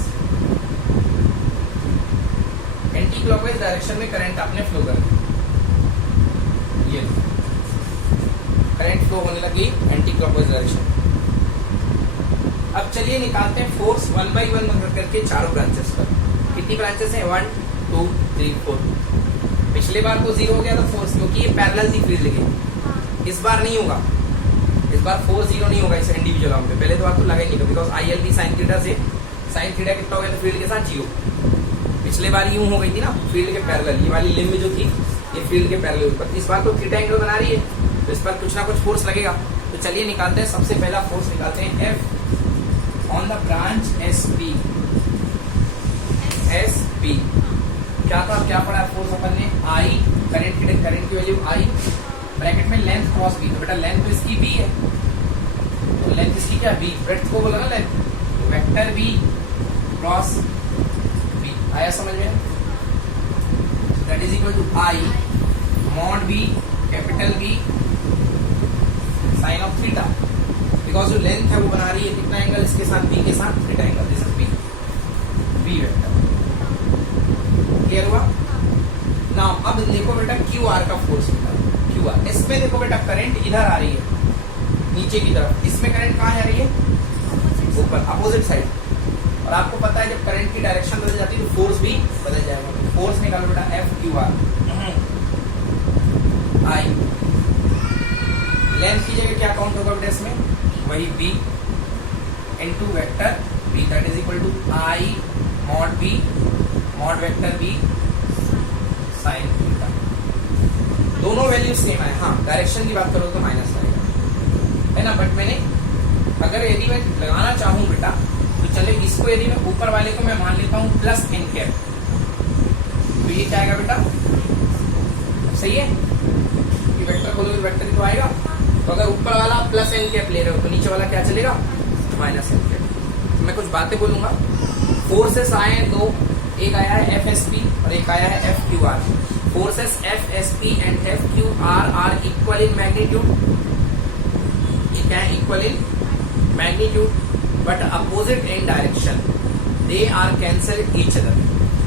Anti clockwise direction में करंट आपने फ्लो करना. ये करंट फ्लो होने लगी एंटी क्लॉकवाइज डायरेक्शन. अब चलिए निकालते हैं फोर्स 1 by 1 करके चारों ब्रांचेस पर. कितनी ब्रांचेस हैं? 1 2 3 4. पिछले बार को 0 हो गया था फोर्स, क्योंकि ये पैरेलल थी फील्ड की. इस बार नहीं होगा. इस बार फोर्स जीरो नहीं होगा इस इंडिविजुअल आर्म पे, पहले तो बात तो लगा ही नहीं, बिकॉज ILB sin थीटा से sin थीटा कितना हो गया था फील्ड के साथ 0। पिछले बार यूं हो गई थी ना फील्ड के पैरेलल, ये वाली लिम्ब जो थी ये फील्ड के पैरेलल, पर इस बार तो थीटा एंगल बना रही है तो इस पर कुछ ना कुछ फोर्स लगेगा। तो चलिए निकालते हैं, सबसे पहला फोर्स निकालते हैं F on the branch SP। क्या पढ़ा फोर्स अपन ने, I करंट की वैल्यू I ब्रैकेट में लेंथ क्रॉस B, तो बेटा लेंथ तो इसकी B है, तो लेंथ इसकी क्या B, ब्रेड्थ को बोला ना लेंथ, तो वेक्टर B क्रॉस B आया समझ में, that is equal to I mod B capital B sine of theta, because जो लेंथ है वो बना रही है कितना एंगल इसके साथ B के साथ, theta angle, this is B vector. Clear हुआ ना। अब देखो बेटा QR का फोर्स QR, इसमें देखो बेटा करंट इधर आ रही है नीचे की तरफ, इसमें करंट कहाँ जा रही है, ऊपर अपोजिट साइड, और आपको पता है जब करंट की डायरेक्शन बदल जाती है तो फोर्स भी बदल जाएगा। तो फोर्स निकालो बेटा FQR, I लेंथ की जगह क्या काउंट होगा बेटा इसमें, वही B into vector B, that is equal to I mod B mod vector B sine theta. दोनों वैल्यू सेम है, हाँ डायरेक्शन की बात करो तो माइनस आएगा, है ना। बट मैंने अगर यदि मैं लगाना चाहूँ बेटा तो चले इसको, यदि मैं ऊपर वाले को मैं मान लेता हूँ प्लस n कैप, तो ये क्या आएगा बेटा, सही है, ये वेक्टर खोलोगे वेक्टर ही तो आएगा। तो अगर ऊपर वाला प्लस n कैप ले रहे हो तो नीचे वाला क्या चलेगा, माइनस n कैप। मैं कुछ बातें बोलूंगा। फोर्सेस आए हैं दो, एक आया है FSP और एक आया है FQR। Forces FSP and FQR are equal in magnitude, ये क्या है, equal in magnitude but opposite in direction, they are cancel each other.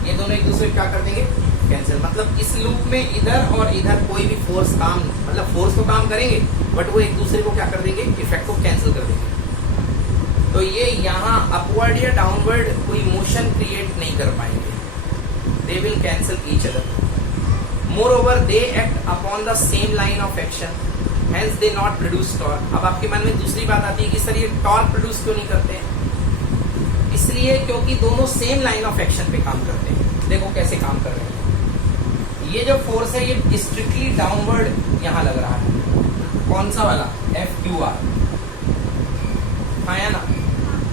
ये दोनों एक दूसरे क्या कर देंगे, कैंसिल। मतलब इस लूप में इधर और इधर कोई भी फोर्स काम, मतलब फोर्स तो काम करेंगे बट वो एक दूसरे को क्या कर देंगे, इफेक्ट को कैंसिल कर देंगे। तो ये यहाँ अपवर्ड या डाउनवर्ड कोई मोशन क्रिएट नहीं कर पाएंगे, they will cancel each other. More over they act upon the same line of action, hence they not produce torque. अब आपके मन में दूसरी बात आती है कि सर ये टॉर्क प्रोड्यूस क्यों नहीं करते हैं, इसलिए क्योंकि दोनों सेम लाइन ऑफ एक्शन पे काम करते हैं। देखो कैसे काम कर रहे हैं, ये जो फोर्स है ये स्ट्रिक्टली डाउनवर्ड यहाँ लग रहा है, कौन सा वाला, FQR आया ना,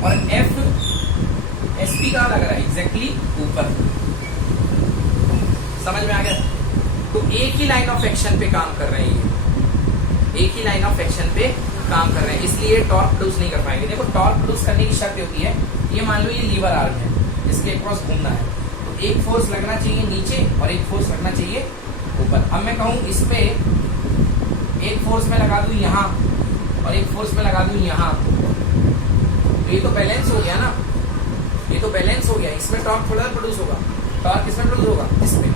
और FSP कहाँ लग रहा है, एग्जैक्टली ऊपर। समझ में आ गया। तो एक ही लाइन ऑफ एक्शन पे काम कर रहे हैं, ये एक ही लाइन ऑफ एक्शन पे काम कर रहे हैं, इसलिए टॉर्क प्रोड्यूस नहीं कर पाएंगे। देखो टॉर्क प्रोड्यूस करने की शर्त होती है, ये मान लो ये लीवर आर्म है, इसके अक्रॉस घूमना है, तो एक फोर्स लगना चाहिए नीचे और एक फोर्स लगना चाहिए ऊपर। अब मैं कहूँ इस पे एक फोर्स में लगा दूं यहाँ और एक फोर्स में लगा दूं यहाँ, तो ये तो बैलेंस हो गया ना, ये तो बैलेंस हो गया। इसमें टॉर्क थोड़ा प्रोड्यूस होगा, टॉर्क किसमें प्रोड्यूस होगा, इसमें।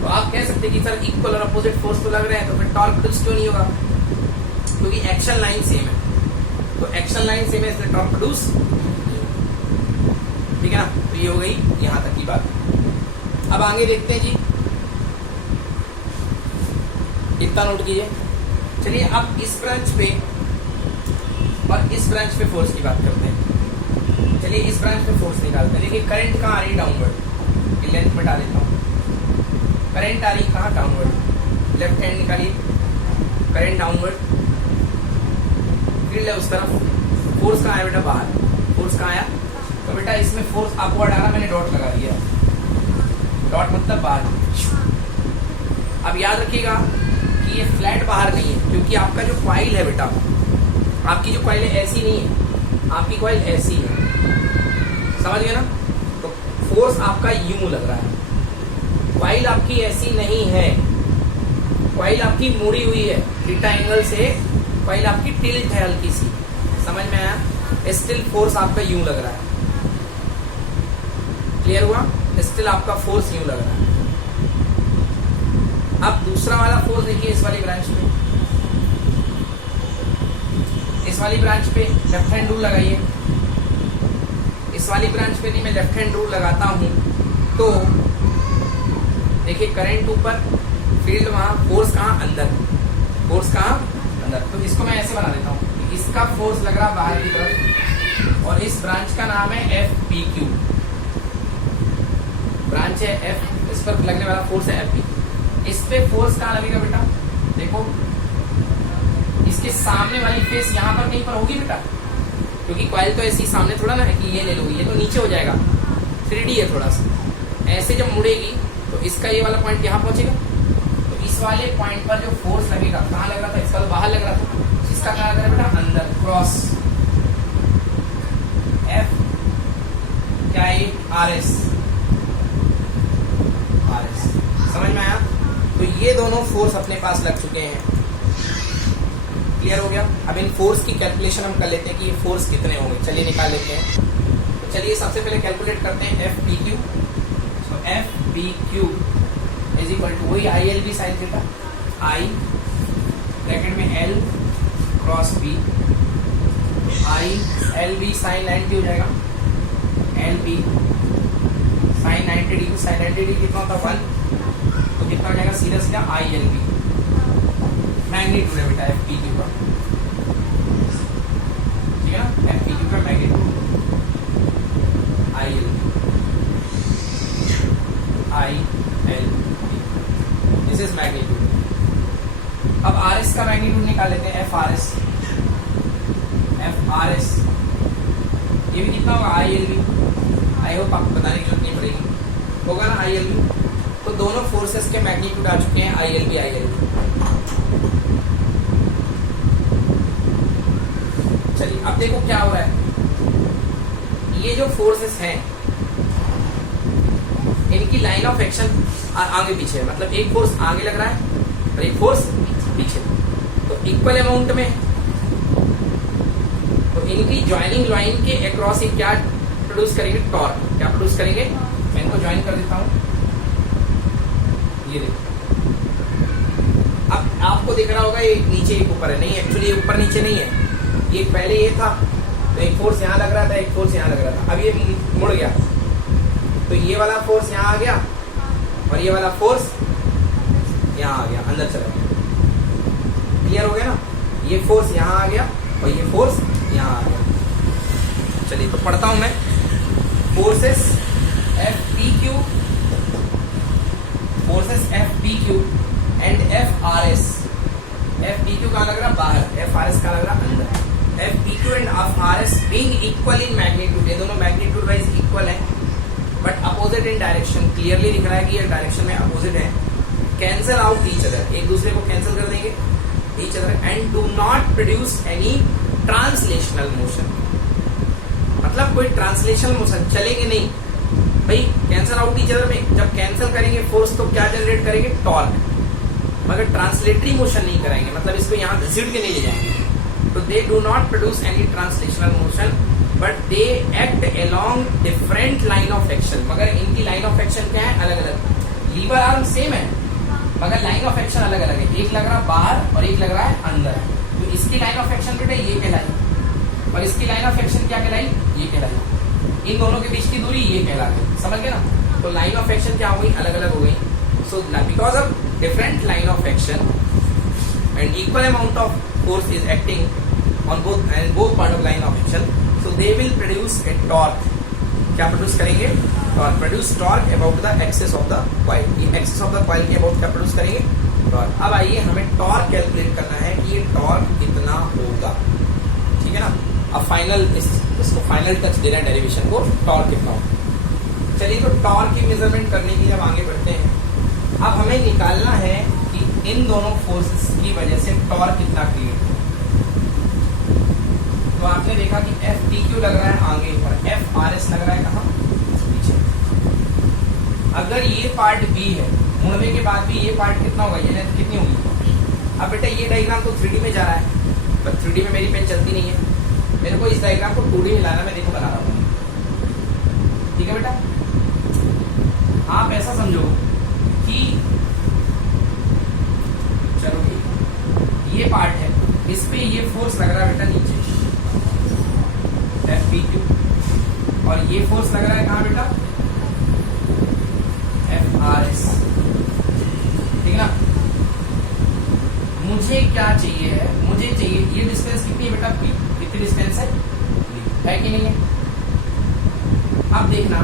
तो आप कह सकते हैं कि सर इक्वल और अपोजिट फोर्स तो लग रहे हैं, तो फिर टॉर्क प्रोड्यूस क्यों नहीं होगा, क्योंकि एक्शन लाइन सेम है। तो एक्शन लाइन सेम है इसलिए टॉर्क प्रोड्यूस, ठीक है ना। तो ये हो गई यहाँ तक की बात। अब आगे देखते हैं जी, इतना नोट कीजिए। चलिए अब इस ब्रांच पे और इस ब्रांच पे फोर्स की बात करते हैं। चलिए इस ब्रांच पे फोर्स निकालते हैं। देखिए करंट कहाँ आ रही है, डाउनवर्ड, ये लेंथ मिटा देता हूँ। करंट आ रही कहाँ, डाउनवर्ड, लेफ्ट हैंड निकालिए, करंट डाउनवर्ड, फील्ड है उस तरफ। फोर्स कहाँ आया बेटा, बाहर। फोर्स कहाँ आया, तो बेटा इसमें फोर्स अपवर्ड आ रहा, मैंने डॉट लगा दिया, डॉट मतलब बाहर। अब याद रखिएगा कि ये फ्लैट बाहर नहीं है, क्योंकि आपका जो कॉइल है बेटा, आपकी जो कॉइल है ऐसी नहीं है, आपकी कॉइल ऐसी है, समझ गए ना। तो फोर्स आपका यूं लग रहा है, कॉइल आपकी ऐसी नहीं है, कॉइल आपकी मुड़ी हुई है थीटा एंगल से, कॉइल आपकी टिल्ट है हल्की सी, समझ में आया। स्टिल फोर्स आपका यूं लग रहा है, क्लियर हुआ, स्टिल आपका फोर्स यूं लग रहा है। अब दूसरा वाला फोर्स देखिए इस वाली ब्रांच पे, इस वाली ब्रांच पे लेफ्ट हैंड रूल लगाइए। इस वाली ब्रांच पे नहीं मैं लेफ्ट हैंड रूल लगाता हूं तो देखिए करंट ऊपर, फील्ड वहां, फोर्स कहां, अंदर, फोर्स कहां, अंदर। तो इसको मैं ऐसे बना देता हूं, इसका फोर्स लग रहा बाहर की तरफ और इस ब्रांच का नाम है एफ पी क्यू। ब्रांच है एफ, इस पर लगने वाला फोर्स है एफ पी। इस पे फोर्स कहाँ लगेगा बेटा, देखो इसके सामने वाली फेस यहाँ पर कहीं पर होगी बेटा, क्योंकि कॉइल तो ऐसी सामने थोड़ा ना है कि ये ले लो, ये तो नीचे हो जाएगा, 3D है थोड़ा सा। ऐसे जब मुड़ेगी तो इसका ये वाला पॉइंट यहाँ पहुंचेगा, तो इस वाले पॉइंट पर जो फोर्स लगेगा, कहाँ लग रहा था, इसका तो बाहर लग रहा था, इसका कहाँ लग रहा है बेटा, अंदर, क्रॉस एफ क्या है, आर एस। समझ में आया? तो ये दोनों फोर्स अपने पास लग चुके हैं। क्लियर हो गया? अब इन फोर्स की कैलकुलेशन हम कर लेते हैं कि ये फोर्स कितने होंगे। चलिए निकाल लेते हैं। तो चलिए सबसे पहले कैलकुलेट करते हैं F P Q. So F P Q is equal to वही I L B sine theta, I bracket में L cross B, I L B sine 90 हो जाएगा, L B sine 90 degree, sine 90 degree कितना होता है 1, तो कितना हो जाएगा सीधा सीधा आई एल बी। मैग्नीट्यूड है बेटा एफ पी क्यू का, ठीक है ना, एफ पी क्यू का magnitude I L B, this is magnitude. अब आर एस का मैग्नीट्यूड निकाल लेते हैं, एफ आर एस, ये भी कितना होगा I L B. I hope आपको बताने की जरूरत नहीं पड़ेगी, होगा ना आई एल बी। तो दोनों फोर्सेस के मैग्नीट्यूड आ चुके हैं I L B, I L B. चलिए अब देखो क्या हो रहा है, ये जो फोर्सेस हैं इनकी लाइन ऑफ एक्शन आगे पीछे है, मतलब एक फोर्स आगे लग रहा है और एक फोर्स पीछे, तो इक्वल अमाउंट में। तो इनकी ज्वाइनिंग लाइन के अक्रॉस ही क्या प्रोड्यूस करेंगे, टॉर्क। क्या प्रोड्यूस करेंगे, मैं इनको ज्वाइन कर देता हूं, ये देखो। अब आपको दिख रहा होगा ये नीचे एक ऊपर है, नहीं एक्चुअली ये ऊपर नीचे नहीं है, ये पहले ये था तो एक फोर्स यहाँ लग रहा था, एक फोर्स यहाँ लग रहा था, अब ये मुड़ गया तो ये वाला फोर्स यहाँ आ गया और ये वाला फोर्स यहाँ आ गया, अंदर चला गया। क्लियर हो गया ना, ये फोर्स यहाँ आ गया और ये फोर्स यहाँ आ गया। चलिए तो पढ़ता हूं मैं, forces F P Q, forces F P Q and F R S. F P Q कहाँ लग रहा है, बाहर, एफ आर एस कहाँ लग रहा है, अंदर। F P Q and F R S being equal in magnitude, ये दोनों मैग्नीट्यूड वाइज इक्वल है but opposite in direction. Clearly दिख रहा है कि ये डायरेक्शन में अपोजिट है। कैंसल आउट ईच अदर, एक दूसरे को कैंसिल कर देंगे each other, and do not produce any translational motion. मतलब कोई ट्रांसलेशनल मोशन चलेंगे नहीं भाई, कैंसल आउट ईच अदर में जब कैंसिल करेंगे फोर्स तो क्या जनरेट करेंगे, टॉर्क, मगर ट्रांसलेटरी मोशन नहीं कराएंगे, मतलब इसको यहाँ घसीट के नहीं ले जाएंगे। तो they do not produce any translational motion but they act along different line of action. मगर इनकी लाइन ऑफ एक्शन क्या है, अलग अलग। लीवर आर्म सेम है मगर लाइन ऑफ एक्शन अलग अलग है, एक लग रहा है बाहर और एक लग रहा है अंदर। तो इसकी लाइन ऑफ एक्शन बेटा ये कहलाई और इसकी लाइन ऑफ एक्शन क्या कहलाई, ये कहलाई। इन दोनों के बीच की दूरी ये कहलाती, समझ गए ना। तो लाइन ऑफ एक्शन क्या हो गई, अलग अलग हो गई। So because of different line of action and equal amount of force is acting on both part of line of action, so they will produce a torque। क्या प्रोड्यूस करेंगे, torque. Produce torque about the axis of the coil, ये axis of the coil के about क्या produce करेंगे, torque. अब आइए हमें torque calculate करना है कि ये टॉर्क कितना होगा, ठीक है ना। अब फाइनल इसको फाइनल टच देना है डेरिवेशन को, टॉर्क कितना होगा। चलिए तो टॉर्क की मेजरमेंट करने के लिए अब आगे बढ़ते हैं। अब हमें निकालना है कि इन दोनों फोर्सेस की वजह से टॉर्क कितना क्रिएट होगा। तो आपने देखा कि एफ पी क्यू लग रहा है आगे और एफ आर एस लग रहा है कहाँ, पीछे। अगर ये पार्ट बी है, मुड़ने के बाद भी ये पार्ट कितना होगा, ये लेंथ कितनी होगी। अब बेटा ये डायग्राम तो 3D में जा रहा है पर 3D में मेरी पेन चलती नहीं है, मेरे को इस डायग्राम को 2D में लाना, मैं देखो बना रहा हूँ, ठीक है बेटा। आप ऐसा समझो कि चलो ये पार्ट है, इस पे ये फोर्स लग रहा है बेटा नीचे एफ पी क्यू, और ये फोर्स लग रहा है कहाँ बेटा, एफ आर एस, ठीक है ना। मुझे क्या चाहिए है, मुझे चाहिए ये डिस्टेंस कितनी है बेटा, पी, कितनी डिस्टेंस है कि नहीं है। अब देखना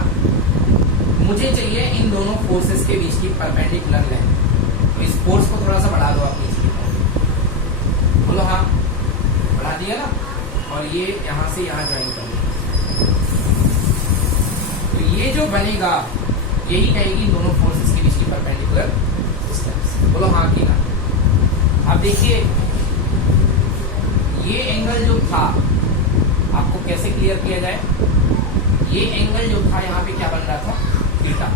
मुझे चाहिए इन दोनों फोर्सेस के बीच की परपेंडिकुलर लेंथ, तो इस फोर्स को थोड़ा सा बढ़ा दो आप नीचे की तरफ, बोलो हाँ, बढ़ा दिया ना, और ये यहां से यहां ज्वाइन कर दो, तो ये जो बनेगा यही कहेगी दोनों फोर्सेस के बीच की परपेंडिकुलर डिस्टेंस, बोलो हाँ कि ना। अब देखिए ये एंगल जो था आपको कैसे क्लियर किया जाए, ये एंगल जो था यहाँ पे क्या बन रहा था, थीटा।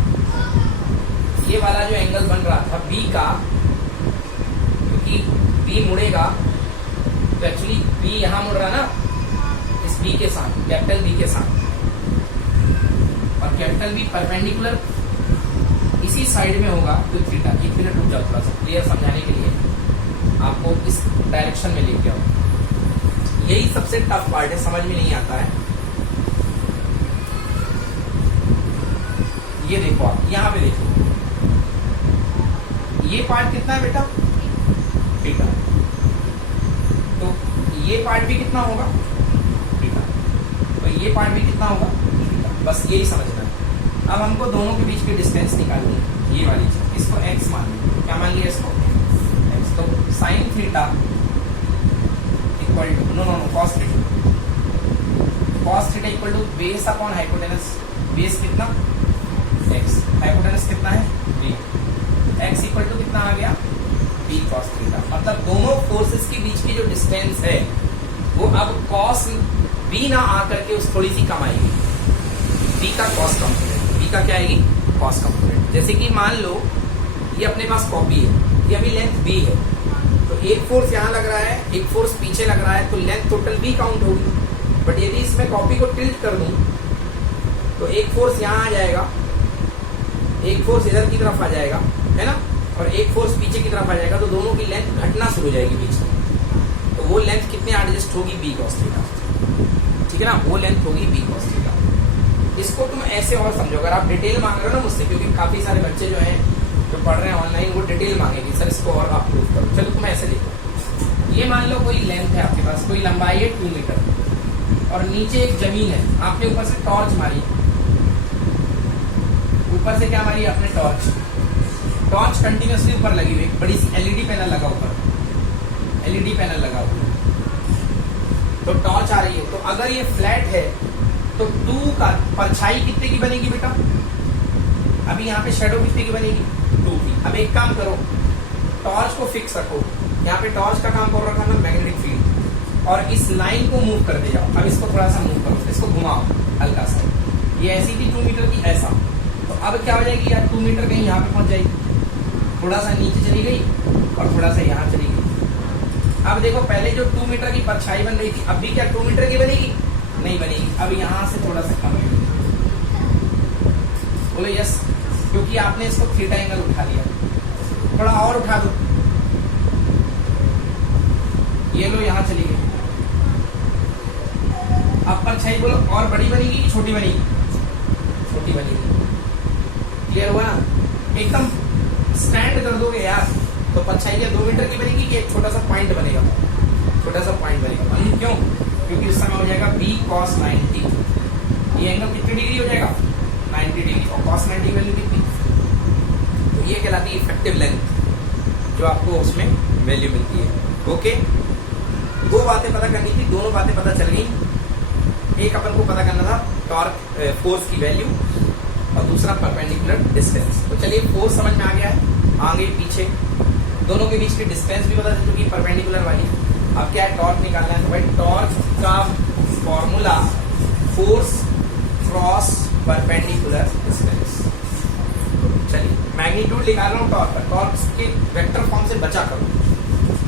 ये वाला जो एंगल बन रहा था बी का, क्योंकि बी मुड़ेगा तो एक्चुअली बी यहां मुड़ रहा ना इस बी के साथ, कैपिटल बी के साथ, और कैपिटल बी परपेंडिकुलर इसी साइड में होगा तो थीटा। एक मिनट रुक जाओ, थोड़ा सा क्लियर समझाने के लिए आपको इस डायरेक्शन में लेके आओ, यही सबसे टफ पार्ट है, समझ में नहीं आता है। ये देखो आप यहां पे देखो, ये पार्ट कितना है बेटा, थीटा, तो ये पार्ट भी कितना होगा, थीटा, तो ये पार्ट भी कितना होगा, थीटा, बस यही समझना है। अब हमको दोनों के बीच की डिस्टेंस निकालनी है, ये वाली चीज, इसको x मान लिया, क्या मान लिया इसको x, तो sine theta equal to no cos theta equal to base upon hypotenuse, base कितना x, हाइपोटेनस कितना है b, x इक्वल टू कितना आ गया b cos थीटा। मतलब दोनों फोर्सेस के बीच की जो डिस्टेंस है वो अब cos b ना आकर के उस थोड़ी सी कम आएगी, b का cos कंपोनेंट, b का क्या आएगी cos कंपोनेंट। जैसे कि मान लो ये अपने पास कॉपी है, ये अभी लेंथ b है, तो एक फोर्स यहाँ लग रहा है, एक फोर्स पीछे लग रहा है, तो लेंथ टोटल b काउंट होगी। बट यदि इसमें कॉपी को टिल्ट कर दूं तो एक फोर्स यहाँ आ जाएगा, एक फोर्स इधर की तरफ आ जाएगा, है ना, और एक फोर्स पीछे की तरफ आ जाएगा, तो दोनों की लेंथ घटना शुरू हो जाएगी बीच में, तो वो लेंथ कितने एडजस्ट होगी b cos थीटा, ठीक है ना, वो लेंथ होगी b cos थीटा। इसको तुम ऐसे और समझो, अगर आप डिटेल मांग रहे हो ना मुझसे, क्योंकि काफी सारे बच्चे जो हैं जो पढ़ रहे हैं ऑनलाइन वो डिटेल मांगेंगे, सर इसको और आप प्रूव करो। चलो तुम ऐसे देखो, ये मान लो कोई लेंथ है आपके पास, कोई लंबाई है 2 मीटर और नीचे एक जमीन है, आपने ऊपर से टॉर्च मारी, ऊपर से क्या मारी आपने टॉर्च, टॉर्च कंटिन्यूसली ऊपर लगी हुई, एक बड़ी सी एलईडी पैनल लगा ऊपर, एलईडी पैनल लगा हुआ, तो टॉर्च आ रही है, तो अगर ये फ्लैट है तो 2 का परछाई कितने की बनेगी बेटा, अभी यहाँ पे शेडो कितने की बनेगी 2 की। अब एक काम करो, टॉर्च को फिक्स रखो, यहाँ पे टॉर्च का काम कर रखा ना मैग्नेटिक फील्ड, और इस लाइन को मूव करते जाओ। अब इसको थोड़ा सा मूव करो, इसको घुमाओ हल्का सा, ये ऐसी थी 2 मीटर की ऐसा, तो अब क्या हो जाएगी यार 2 मीटर कहीं यहाँ पे पहुंच जाएगी, थोड़ा सा नीचे चली गई और थोड़ा सा यहाँ चली गई। अब देखो पहले जो 2 मीटर की परछाई बन रही थी, अब भी क्या 2 मीटर की बनेगी, नहीं बनेगी, अब यहाँ से थोड़ा सा कम है, बोलो यस, क्योंकि आपने इसको थीटा एंगल उठा लिया, थोड़ा और उठा दो, ये लो यहाँ चली गई। अब परछाई बोलो और बड़ी बनेगी कि छोटी बनेगी, छोटी बनेगी, क्लियर हुआ ना, एकदम स्टैंड कर दोगे यार, तो परछाई क्या 2 मीटर की बनेगी कि एक छोटा सा पॉइंट बनेगा, छोटा सा पॉइंट बनेगा, क्यों, क्योंकि इस समय हो जाएगा b cos 90, ये एंगल कितनी डिग्री हो जाएगा 90 डिग्री, और cos 90 वैल्यू कितनी, तो ये कहलाती है इफेक्टिव लेंथ, जो आपको उसमें वैल्यू मिलती है। ओके, 2 बातें पता करनी थी, दोनों बातें पता चल गई। एक अपन को पता करना था टॉर्क फोर्स की वैल्यू, और दूसरा परपेंडिकुलर डिस्टेंस। तो चलिए फोर्स समझ में आ गया है, आगे पीछे दोनों के बीच की डिस्टेंस भी पता चल चुकी परपेंडिकुलर वाली। अब क्या है, टॉर्क निकालना है, तो भाई टॉर्क का formula force cross perpendicular distance. चलिए मैग्नीट्यूड निकाल रहा हूँ टॉर्क का, टॉर्क के वेक्टर फॉर्म से बचा करो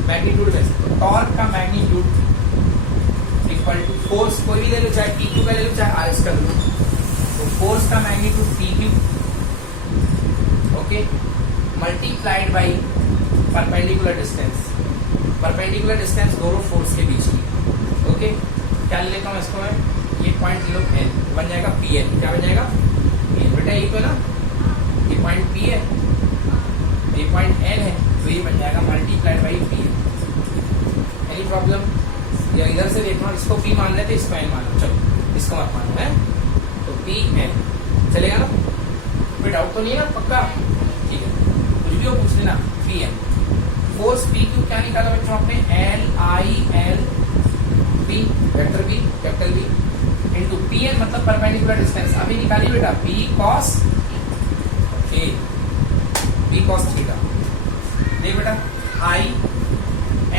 मैग्नीट्यूड में, तो टॉर्क का मैग्नीट्यूड इक्वल टू फोर्स, कोई भी ले लो, चाहे पी क्यू का ले लो चाहे आर एस का ले लो, तो फोर्स का magnitude P Q, okay, multiplied by perpendicular distance, perpendicular distance दोनों फोर्स के बीच की। ओके, क्या ले लेता हूँ इसको मैं, ये पॉइंट ले लो एन, बन जाएगा पी एन, क्या बन जाएगा पी, बेटा यही तो ना, ये पॉइंट पी है, ये पॉइंट एन है, तो ये बन जाएगा multiplied by P N, any problem? या इधर से देखना, इसको पी मान लेते, इसको एन मानो, चलो इसको मत मानो है, तो पी एन चलेगा ना? कोई डाउट तो नहीं है ना? पक्का? ठीक है, कुछ भी हो पूछ लेना। P N force P Q क्या निकाला बच्चों आपने? L I L B vector B capital B into P N मतलब परपेंडिकुलर डिस्टेंस। अभी निकालिए बेटा, P cos A B cos theta. देख बेटा, I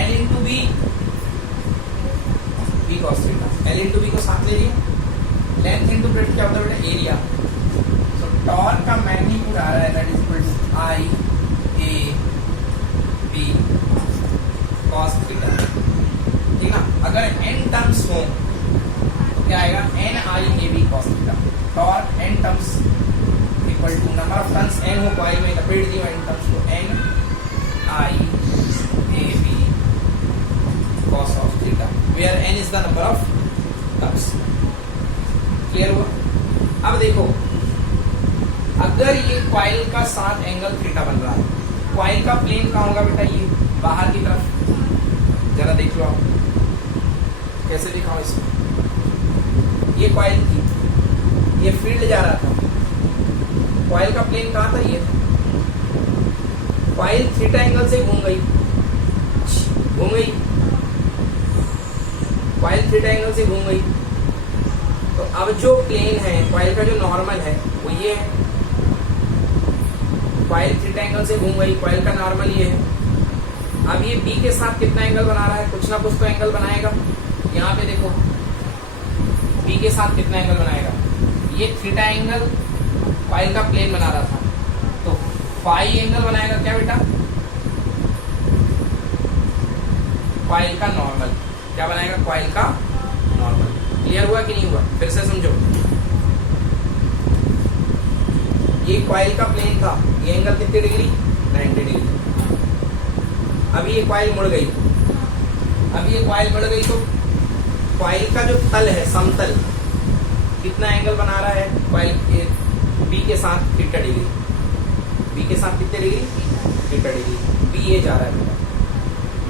L into B B cos theta, L into B को साथ ले लिया। लेंथ इंटू ब्रेड्थ क्या होता है बेटा? एरिया। तो टॉर्क का मैग्नीट्यूड आ रहा है, that is equal to I A B cos theta, ठीक ना? अगर n टर्म्स हो तो क्या आएगा? N I A B cos theta. Torque n terms equal to number of turns n हो, कॉइल में लपेट दियो n टर्म्स को, N I A B cos of theta where n is the number of turns। Clear हुआ? अब देखो, अगर ये कॉइल का साथ एंगल थीटा बन रहा है, कॉइल का प्लेन कहाँ होगा बेटा? ये बाहर की तरफ। जरा देख लो आप, कैसे दिखाऊं इसमें? ये कॉइल थी, ये फील्ड जा रहा था, कॉइल का प्लेन कहाँ था? ये कॉइल थीटा एंगल से घूम गई, कॉइल थीटा एंगल से घूम गई। तो अब जो प्लेन है कॉइल का, जो नॉर्मल है वो ये है। कॉइल थीटा एंगल से घूम गई, कॉइल का नॉर्मल ये है। अब ये बी के साथ कितना एंगल बना रहा है? कुछ ना कुछ तो एंगल बनाएगा। यहाँ पे देखो, बी के साथ कितना एंगल बनाएगा? ये थीटा एंगल कॉइल का प्लेन बना रहा था, तो फाई एंगल बनाएगा क्या बेटा? कॉइल का नॉर्मल। क्या बनाएगा? कॉइल का नॉर्मल। क्लियर हुआ कि नहीं हुआ? फिर से समझो, ये कॉइल का प्लेन था, ये एंगल कितने डिग्री? 90 डिग्री। अभी ये कॉइल मुड़ गई, अभी ये कॉइल मुड़ गई तो कॉइल का जो तल है, समतल, कितना एंगल बना रहा है? कॉइल बी के साथ थीटा डिग्री। बी के साथ कितने डिग्री? Theta degree. बी ए जा रहा है बेटा,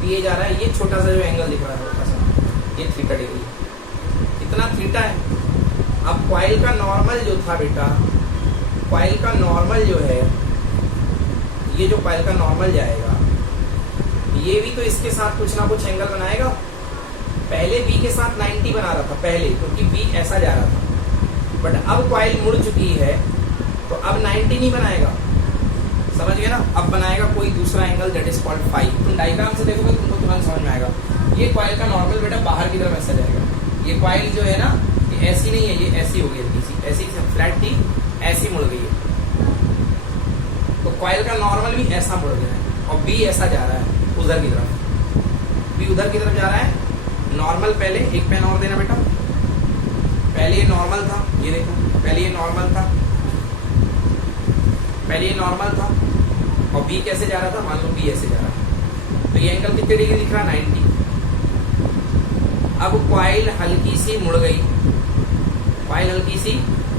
बी ए जा रहा है। ये छोटा सा जो एंगल दिख रहा है, छोटा सा, ये थीटा डिग्री। इतना थीटा है। अब कॉइल का नॉर्मल जो था बेटा, कॉइल का नॉर्मल जो है, ये जो कॉइल का नॉर्मल जाएगा, ये भी तो इसके साथ कुछ ना कुछ एंगल बनाएगा। पहले बी के साथ 90 बना रहा था पहले, क्योंकि बी ऐसा जा रहा था, बट अब कॉइल मुड़ चुकी है तो अब 90 नहीं बनाएगा, समझ गए ना? अब बनाएगा कोई दूसरा angle, that is called phi. तुम डायग्राम से देखोगे तुमको तुरंत समझ में आएगा। ये कॉइल का नॉर्मल बेटा बाहर की तरफ ऐसा जाएगा। ये कॉइल जो है ना, ये ऐसी नहीं है, ये ऐसी हो गई, ऐसी फ्लैट थी, ऐसी मुड़ गई है। तो कॉइल का नॉर्मल भी ऐसा मुड़ गया है, और बी ऐसा जा रहा है उधर की तरफ। बी उधर की तरफ जा रहा है। नॉर्मल पहले, एक पेन और देना बेटा। पहले ये नॉर्मल था, ये देखो, पहले ये नॉर्मल था, पहले ये नॉर्मल था, और बी कैसे जा रहा था? मान लो बी ऐसे जा रहा है, तो ये एंगल कितने डिग्री दिख रहा है? 90। अब कॉइल हल्की सी मुड़ गई, कॉइल हल्की सी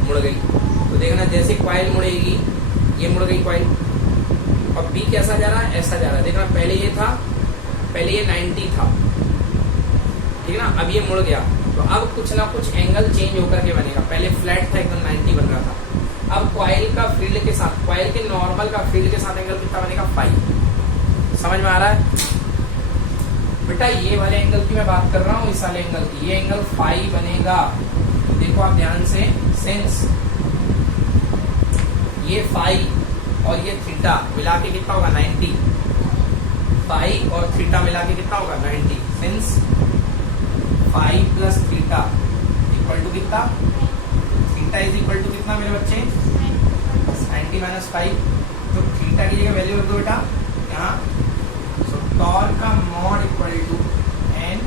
मुड़ गई, तो देखना जैसे कॉइल मुड़ेगी, ये मुड़ गई कॉइल, और बी कैसा जा रहा है? ऐसा जा रहा है। देखना पहले ये था, पहले ये 90 था, ठीक है ना? अब ये मुड़ गया, तो अब कुछ ना कुछ एंगल चेंज होकर के बनेगा। पहले फ्लैट था, एकदम 90 बन रहा था। अब कॉइल का फील्ड के साथ, कॉइल के नॉर्मल का फील्ड के साथ एंगल कितना बनेगा? फाई। समझ में आ रहा है बेटा? ये वाले एंगल की मैं बात कर रहा हूँ, इस वाले एंगल की। ये एंगल फाई बनेगा। देखो आप ध्यान से, सिंस ये फाई और ये थीटा मिला के कितना होगा? 90। फाई और थीटा मिला के कितना होगा? 90। Since phi plus theta equal to कितना? थीटा इज इक्वल टू कितना मेरे बच्चे? 90 माइनस फाइव। तो थीटा की जगह वैल्यू रख दो बेटा यहाँ। सो टॉर्क का mod equal to N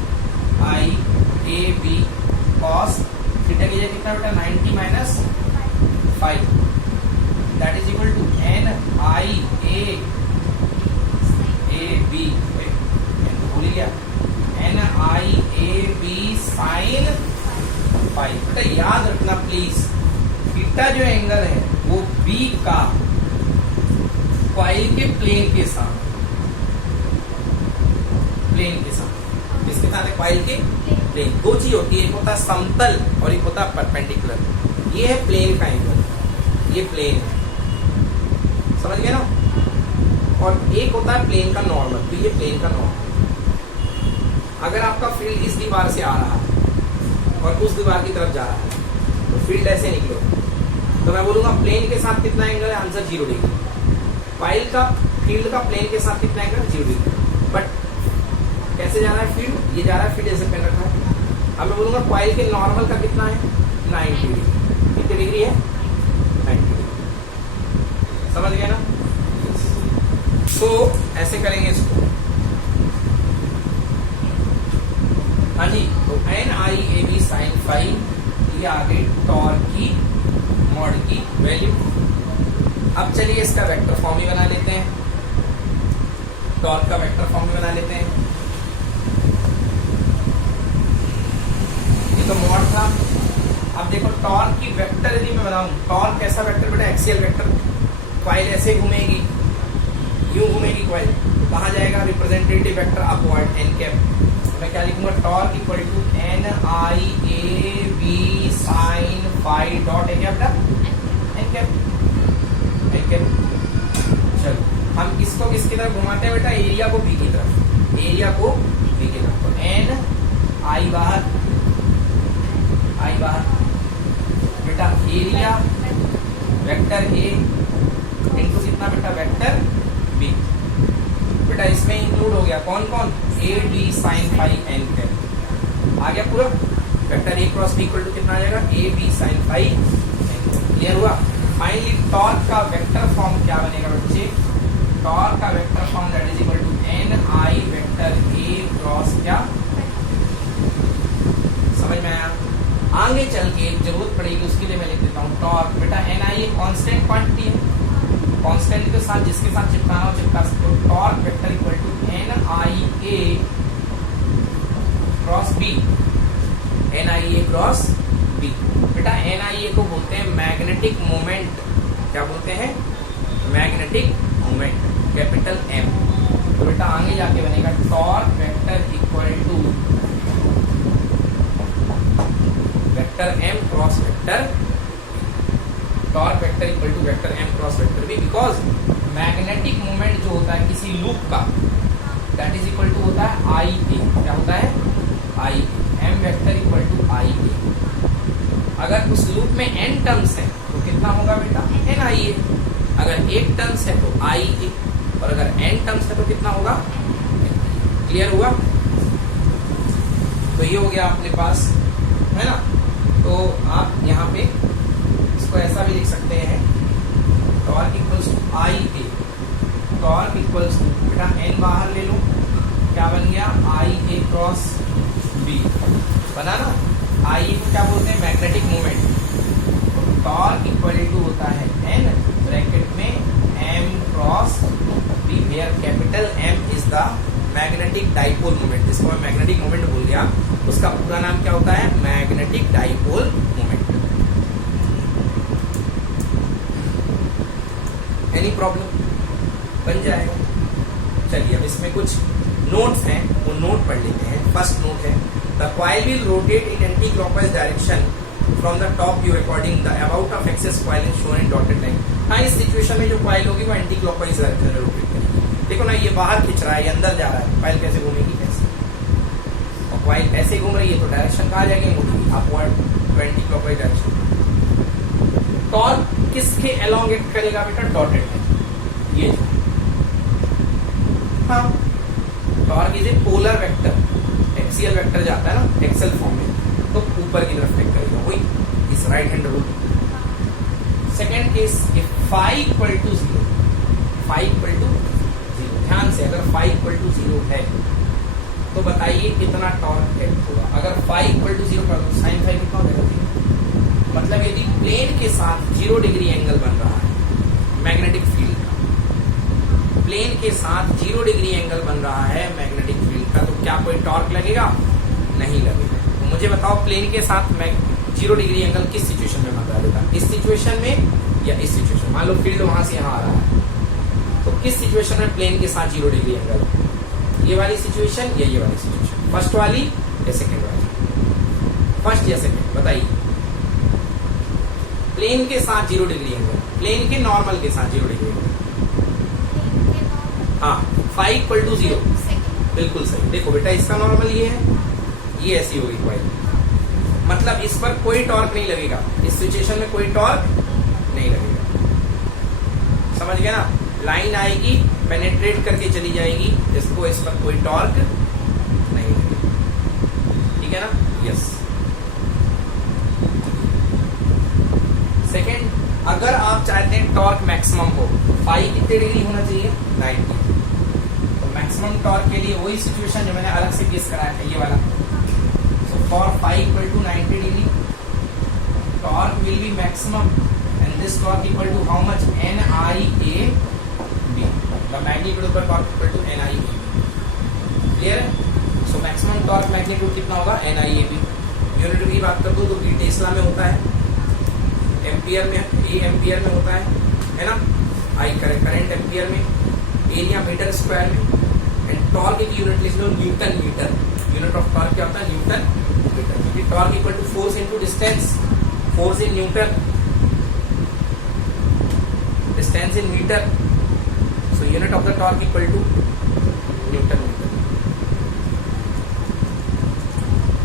I A B cos theta की जगह कितना बेटा? 90 minus 5, that is equal to N I A B, भूल गया, N I A B sine 5। बेटा याद रखना प्लीज, थीटा जो एंगल है वो बी का कॉइल के प्लेन के साथ किसके साथ है? कॉइल के प्लेन। दो चीज होती है, एक होता है समतल और एक होता है परपेंडिकुलर। ये है प्लेन का एंगल, ये प्लेन है, समझ गए ना। और एक होता है प्लेन का नॉर्मल, तो ये प्लेन का नॉर्मल। अगर आपका फील्ड इस दीवार से आ रहा है और उस दीवार की तरफ जा रहा है तो फील्ड ऐसे निकलेगा, तो मैं बोलूंगा प्लेन के साथ कितना एंगल है? Answer 0 degree. कॉइल का फील्ड का प्लेन के साथ कितना एंगल? 0 डिग्री। बट कैसे जा रहा है फील्ड? ये जा रहा है, फील्ड ऐसे पेन रखा है। अब मैं बोलूंगा कॉइल के नॉर्मल का कितना है? 90 डिग्री। कितनी डिग्री है? 90 डिग्री। समझ गए ना। तो ऐसे करेंगे इसको। हाँ जी, तो NIAB sin फाइव, ये आ गई टॉर्क की मॉड की वैल्यू। अब चलिए इसका वेक्टर फॉर्म ही बना लेते हैं, टॉर्क का वेक्टर फॉर्म भी बना लेते हैं। ये तो मॉड था। अब देखो टॉर्क की वेक्टर यदि मैं बनाऊं, टॉर्क कैसा वेक्टर बेटा? Axial vector. कॉइल ऐसे घूमेगी, यूं घूमेगी कॉइल, तो कहाँ जाएगा? Representative vector upward N cap. मैं क्या लिखूंगा? Torque equal to NIAB sin five dot N cap, N cap. चलो हम किसको किसकी तरफ घुमाते हैं बेटा? एरिया को बी की तरफ, एरिया को बी की तरफ। तो एन आई बाहर, आई बाहर बेटा, एरिया वेक्टर ए इनटू कितना बेटा? Vector B. बेटा इसमें इंक्लूड हो गया कौन कौन? AB sin five N cap आ गया पूरा। Vector A cross B equal to कितना आ जाएगा? AB sin five. क्लियर हुआ। फाइनली टॉर्क का वेक्टर फॉर्म क्या बनेगा बच्चे? टॉर्क का vector form that is equal to NI vector A cross क्या? समझ में आया। आगे चल के एक जरूरत पड़ेगी, उसके लिए मैं लिख देता हूँ टॉर्क। बेटा NI एक कांस्टेंट क्वांटिटी है, कांस्टेंट के साथ जिसके साथ चिपकाना हो चिपका सकते हो। Torque vector equal to NIA cross B, NIA cross B। बेटा NIA को बोलते हैं मैग्नेटिक मोमेंट। क्या बोलते हैं? Magnetic moment, capital M। तो बेटा आगे जाके बनेगा torque vector equal to vector M cross vector, torque vector equal to vector M cross vector B। Because magnetic moment जो होता है किसी लूप का, दैट इज इक्वल टू होता है IA। क्या होता है? IA। M vector equal to IA। अगर उस लूप में n टर्म्स हैं तो कितना होगा बेटा? NIA। अगर एक टर्म्स है तो IA, और अगर n टर्म्स है तो कितना होगा? क्लियर हुआ। तो ये हो गया अपने पास, है ना। तो आप यहाँ पे इसको ऐसा भी लिख सकते हैं, torque equals to IA, torque equals to बेटा n बाहर ले लो, क्या बन गया? IA क्रॉस B बना ना। IA को क्या बोलते हैं? Magnetic moment. तो टॉर्क इक्वल टू होता है n ब्रैकेट में M cross B, where capital M is the magnetic dipole moment. जिसको मैं मैग्नेटिक मोमेंट भूल गया, उसका पूरा नाम क्या होता है? Magnetic dipole moment. Any problem? बन जाएगा। चलिए अब इसमें कुछ नोट्स हैं, वो नोट पढ़ लेते हैं। फर्स्ट नोट है the coil will rotate in anti clockwise direction from the top you according the about of axis coil in shown in dotted line. हाँ, इस सिचुएशन में जो कॉइल होगी वो एंटी क्लॉकवाइज डायरेक्शन में रोटेट करेगी। देखो ना, ये बाहर खिंच रहा है, ये अंदर जा रहा है, कॉइल कैसे घूमेगी? कैसे? और कॉइल ऐसे घूम रही है तो डायरेक्शन कहाँ जाएगी? मुड़ेगी upward, anti clockwise direction. Torque किसके एलोंगेट करेगा बेटा? Dotted line. ये हाँ, torque is a polar vector. Axial vector जाता है ना एक्सेल फॉर्म में, तो ऊपर की तरफ टेक करेगा, वही इस right hand rule. Second case, if phi equal to 0, phi equal to 0, ध्यान से, अगर फाई इक्वल टू 0 है तो बताइए कितना टॉर्क एक्ट होगा। अगर फाई इक्वल टू 0 कर दो, साइन फाई कितना हो जाएगा? मतलब यदि प्लेन के साथ 0 डिग्री एंगल बन रहा है मैग्नेटिक फील्ड का, प्लेन के साथ 0 डिग्री एंगल बन रहा है मैग्नेटिक फील्ड का, तो क्या कोई टॉर्क लगेगा? नहीं लगेगा। तो मुझे बताओ प्लेन के साथ 0 डिग्री एंगल किस सिचुएशन में बन रहा है बेटा? इस सिचुएशन में या इस सिचुएशन? मान लो फील्ड वहां से यहाँ आ रहा है, तो किस सिचुएशन में प्लेन के साथ 0 डिग्री एंगल? ये वाली सिचुएशन या ये वाली सिचुएशन? फर्स्ट वाली या सेकेंड वाली? फर्स्ट या सेकेंड बताइए। प्लेन के साथ 0 डिग्री एंगल, प्लेन के नॉर्मल के साथ 0 डिग्री एंगल। हाँ, फाई इक्वल टू 0, बिल्कुल सही। देखो बेटा इसका नॉर्मल ये है, ये ऐसी होगी कॉइल, मतलब इस पर कोई टॉर्क नहीं लगेगा, इस सिचुएशन में कोई टॉर्क नहीं लगेगा। समझ गया ना? लाइन आएगी, पेनेट्रेट करके चली जाएगी, इसको इस पर कोई टॉर्क नहीं लगेगा। ठीक है ना? यस। सेकेंड, अगर आप चाहते हैं टॉर्क मैक्सिमम हो, फाई कितने डिग्री होना चाहिए? 90। तो मैक्सिमम टॉर्क के लिए वही सिचुएशन जो मैंने अलग से केस कराया था, ये वाला। So for phi equal to 90 degree, torque will be maximum and this torque equal to how much? NIAB, the magnitude of the torque equal to NIAB। Clear है? सो मैक्सिमम टॉर्क मैग्नीट्यूड कितना होगा? NIAB। Unit की बात कर दो तो B Tesla में होता है, एम्पियर में, ए एम्पियर में होता है ना? आई करंट एम्पियर में, एरिया मीटर स्क्वायर में, एंड टॉर्क की यूनिट लिख लो newton metre. Unit of torque क्या होता है? न्यूटन मीटर, क्योंकि torque equal to force into distance, force in newton, distance in metre. So unit of the torque equal to newton metre.